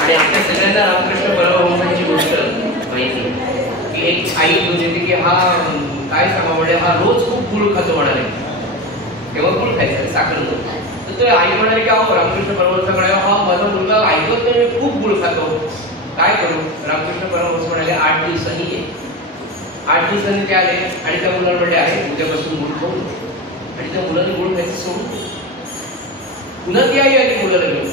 आणि आपल्या सगळ्यांना रामकृष्ण परमहंसांची गोष्ट माहिती की एक आई म्हणजे की हा काय सांगा म्हणजे हा रोज खूप गुळ खातो म्हणाले, तेव्हा गुळ खायचं साखर नव्हतं. तर तो आई म्हणाले की अहो रामकृष्ण परमहंसाकडे हा माझा मुलगा ऐकत नाही, खूप गुळ खातो, काय करू? रामकृष्ण परमहंस म्हणाले 8 दिवसांनी ये. 8 दिवसांनी ते आले आणि त्या मुलाला म्हणले आहे उद्यापासून गुळ खाऊ. आणि त्या मुलाने गुळ खायचं सोडून पुन्हा ती आई आली मुलाला घेऊन.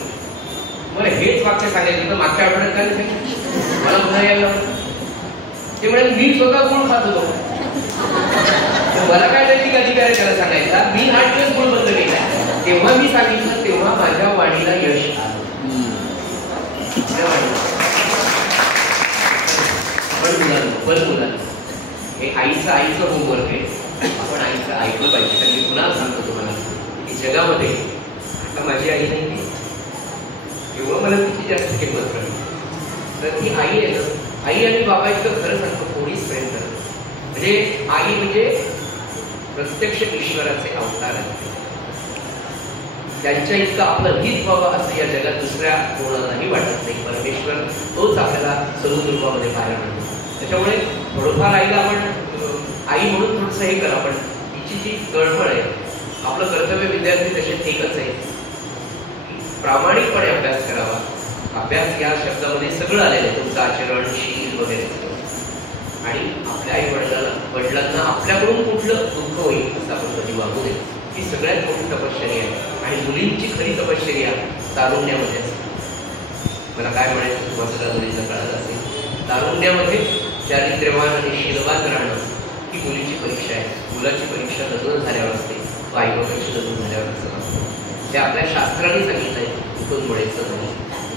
मला हेच वाक्य सांगायचं होतं मागच्या आठवड्यात काय सांगितलं मला पुन्हा यायला. ते म्हणाले मी स्वतः गुळ खात होतो. मला काय नैतिक अधिकार आहे त्याला सांगायचा? मी 8 दिवस बोल बंद केला, तेव्हा मी सांगितलं, तेव्हा माझ्या वाणीला यश आलं. पण मुलांना हे आईचं होमवर्क आहे. आपण आईचं ऐकलं पाहिजे. कारण मी पुन्हा सांगतो तुम्हाला की जगामध्ये आता माझी आई नाही, एवढं मला तिची जास्त किंमत कळली. तर ती आई आहे ना, आई आणि बाबा इतकं खरं सांगतो कोणीच प्रेम करत. म्हणजे आई म्हणजे प्रत्यक्ष ईश्वराचे अवतार आहेत. त्यांच्या इतकं आपलं हित व्हावं असं या जगात दुसऱ्या कोणालाही वाटत नाही. परमेश्वर तोच आपल्याला स्वरूपामध्ये पाहायला मिळतो. त्याच्यामुळे थोडंफार आईला आपण आई म्हणून थोडंसं हे करा. पण तिची जी गडबड आहे, आपलं कर्तव्य विद्यार्थी तसे एकच आहे, प्रामाणिकपणे अभ्यास करावा. अभ्यास या शब्दामध्ये सगळं आलेलं आहे, तुमचं आचरण, शील वगैरे. आणि आपल्या आई वडिलांना आपल्याकडून कुठलं दुःख होईल असं आपण कधी वागू नये. ही सगळ्यात मोठी तपश्चर्या आहे. आणि मुलींची खरी तपश्चर्या तारुण्यामध्ये असते. मला काय म्हणायचं तुम्हाला सगळ्या मुलींना कळत असेल, तारुण्यामध्ये चारित्र्यवान आणि शीलवान राहणं ही मुलीची परीक्षा आहे. मुलाची परीक्षा लग्न झाल्यावर असते, बायकोपेक्षा लग्न झाल्यावर असतं. ते आपल्या शास्त्राने सांगितलंय, कुठून बोलायचं नाही.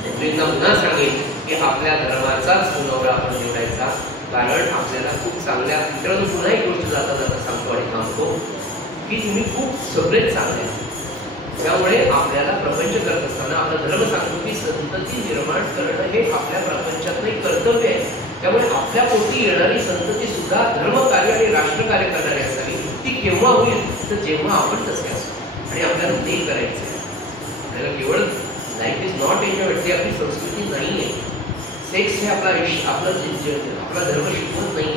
मुलींना पुन्हा सांगेल की आपल्या धर्माचाच नवरा आपण निवडायचा. कारण आपल्याला खूप चांगल्या मित्रांनो पुन्हा एक गोष्ट जाता जाता सांगतो आणि थांबतो की तुम्ही खूप सगळेच चांगले. त्यामुळे आपल्याला प्रपंच करत असताना आपला धर्म सांगतो की संतती निर्माण करणं हे आपल्या प्रपंचातलं एक कर्तव्य आहे. त्यामुळे आपल्या पोटी येणारी संतती सुद्धा धर्मकार्य आणि राष्ट्रकार्य करणारी असावी. ती केव्हा होईल तर जेव्हा आपण तसे असतो आणि आपल्याला ते करायचं आहे. आपल्याला केवळ लाईफ इज नॉट एन्जॉयड, ती आपली संस्कृती नाही आहे. सेक्स हे आपला आपला धर्म शिकवत नाही.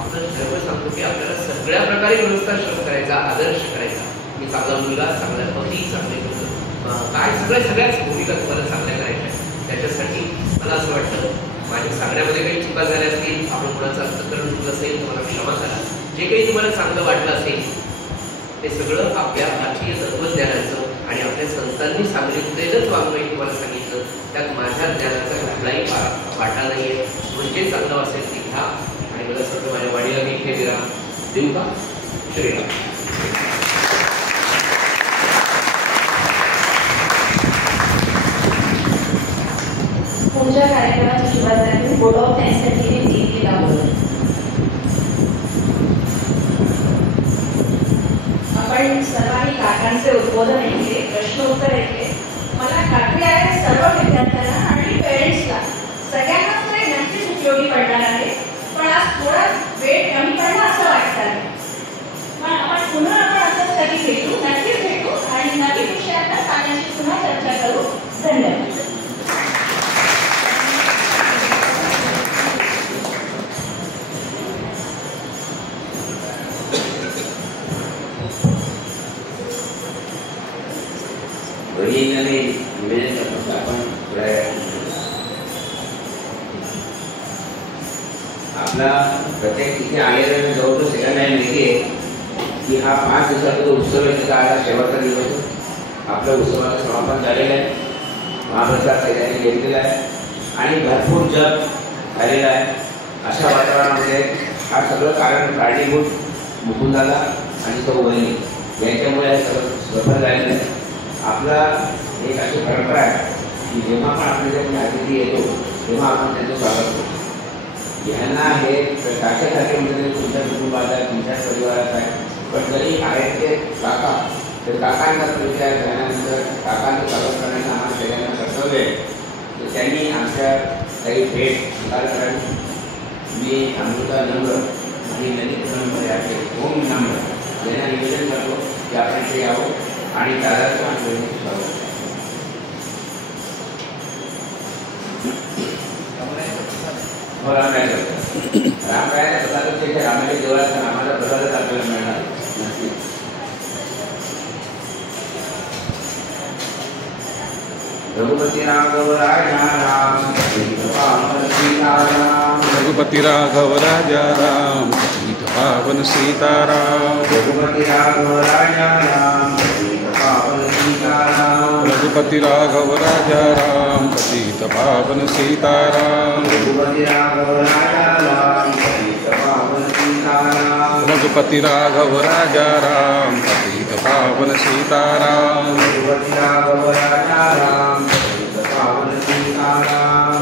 आपलं धर्म सांगतो की आपल्याला सगळ्या प्रकारे गृहस्थाश्रम करायचा, आदर्श करायचा. मी चांगला मुलगा, चांगला पती, चांगले काय सगळ्याच भूमिका तुम्हाला चांगल्या करायच्या. त्याच्यासाठी मला असं वाटतं माझ्या सांगण्यामध्ये काही चुका झाल्या असतील, आपण कोणाचं अंतःकरण चुकलं असेल तर मला क्षमा करा. जे काही तुम्हाला चांगलं वाटलं असेल ते सगळं आपल्या भारतीय तत्वज्ञानाचं आणि आपल्या संतांनी सांगितलेलंच वाङ्मय तुम्हाला सांगितलं. त्यात माझ्या ज्ञानाचा कुठलाही वाटा नाही आहे. म्हणजे चांगलं असेल ती घ्या आणि मला सगळं माझ्या वाडीला मी इथे विराम देऊ का? श्रीराम. तुमच्या कार्यक्रमाच्या सुरुवातीला बोर्ड ऑफ सायन्ससाठी केला होता. आपण सर्वांनी काकांचे उद्बोधन ऐकले, प्रश्न उत्तर ऐकले. मला खात्री आहे सर्व विद्यार्थ्यांना आणि पेरेंट्सला सगळ्यांनाच ते नक्कीच उपयोगी पडणार आहे. पण आज थोडा वेळ कमी पडला असं वाटतं आहे. पण आपण पुन्हा असंच कधी भेटू, नक्कीच भेटू आणि नवीन विषयांना काकांशी पुन्हा चर्चा करू. धन्यवाद. निवेदन करतो आपण आपला प्रत्येक तिथे आलेला जवळजवळ सगळ्यांना माहिती आहे की हा 5 दिवसाचा उत्सव आहे. त्याचा आज शेवटचा दिवस. आपल्या उत्सवाचं समापन झालेलं आहे. महाप्रसाद सगळ्यांनी घेतलेला आहे आणि भरपूर जप झालेला आहे. अशा वातावरणामध्ये हा सगळं कारण कारणीभूत मुकुंदाला आणि तो वहिनी यांच्यामुळे हे सगळं सफल झालेलं आहे. आपला एक अशी परंपरा आहे की जेव्हा पण आपल्याकडे अतिथी येतो तेव्हा आपण त्यांचं स्वागत करतो. ह्यांना हे काकासारखे म्हणजे तुमच्या कुटुंबात आहे, तुमच्या परिवारात आहे. पण जरी आहेत ते काका, तर काकांचा परिचय झाल्यानंतर काकांचं स्वागत करण्याचं आम्हाला सगळ्यांना कर्तव्य आहे. तर त्यांनी आमच्या काही भेट स्वीकार करावी. मी अमृता नम्र आणि ललित नम्र याचे ओम नम्र यांना निवेदन करतो की आपण ते यावं आणि दादाचं आंदोलन स्वागत. रामरायाच्या प्रसादापेक्षा रामाच्या देवळाचा रामाचा प्रसादच आपल्याला मिळणार नक्की. रघुपती राघव राजा राम, रघुपती राघव राजा राम, पावन सीताराम. रघुपती राघव राजा राम, पावन सीताराम. रघुपती राघव राजा राम, पतित पावन सीताराम. रघुपती राघव राजा राम, पतित पावन सीताराम. रघुपति राघव राजा राम पतित पावन सीताराम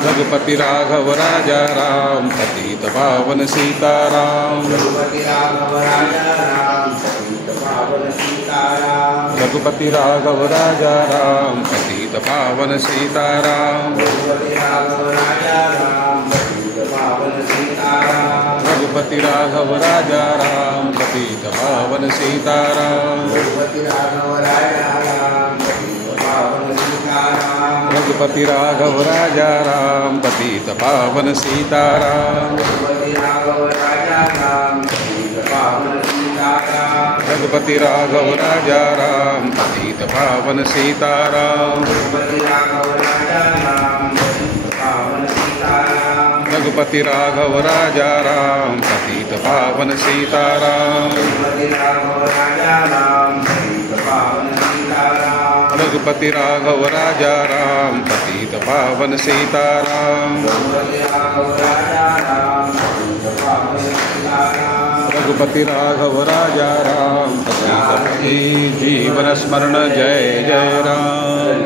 रघुपति राघव राजा राम पतित पावन सीताराम रघुपति राघव राजा राम पतित पावन सीताराम रघुपति राघव राजा राम पतित पावन सीताराम रघुपति राघव राजा राम पतित पावन सीताराम रघुपति राघव राजा राम पतित पावन सीताराम रघुपति राघव राजा राम पतित पावन सीताराम रघुपति राघव राजा राम पतित पावन सीताराम रघुपति राघव राजा राम पतित जीवन स्मरण जय जय राम।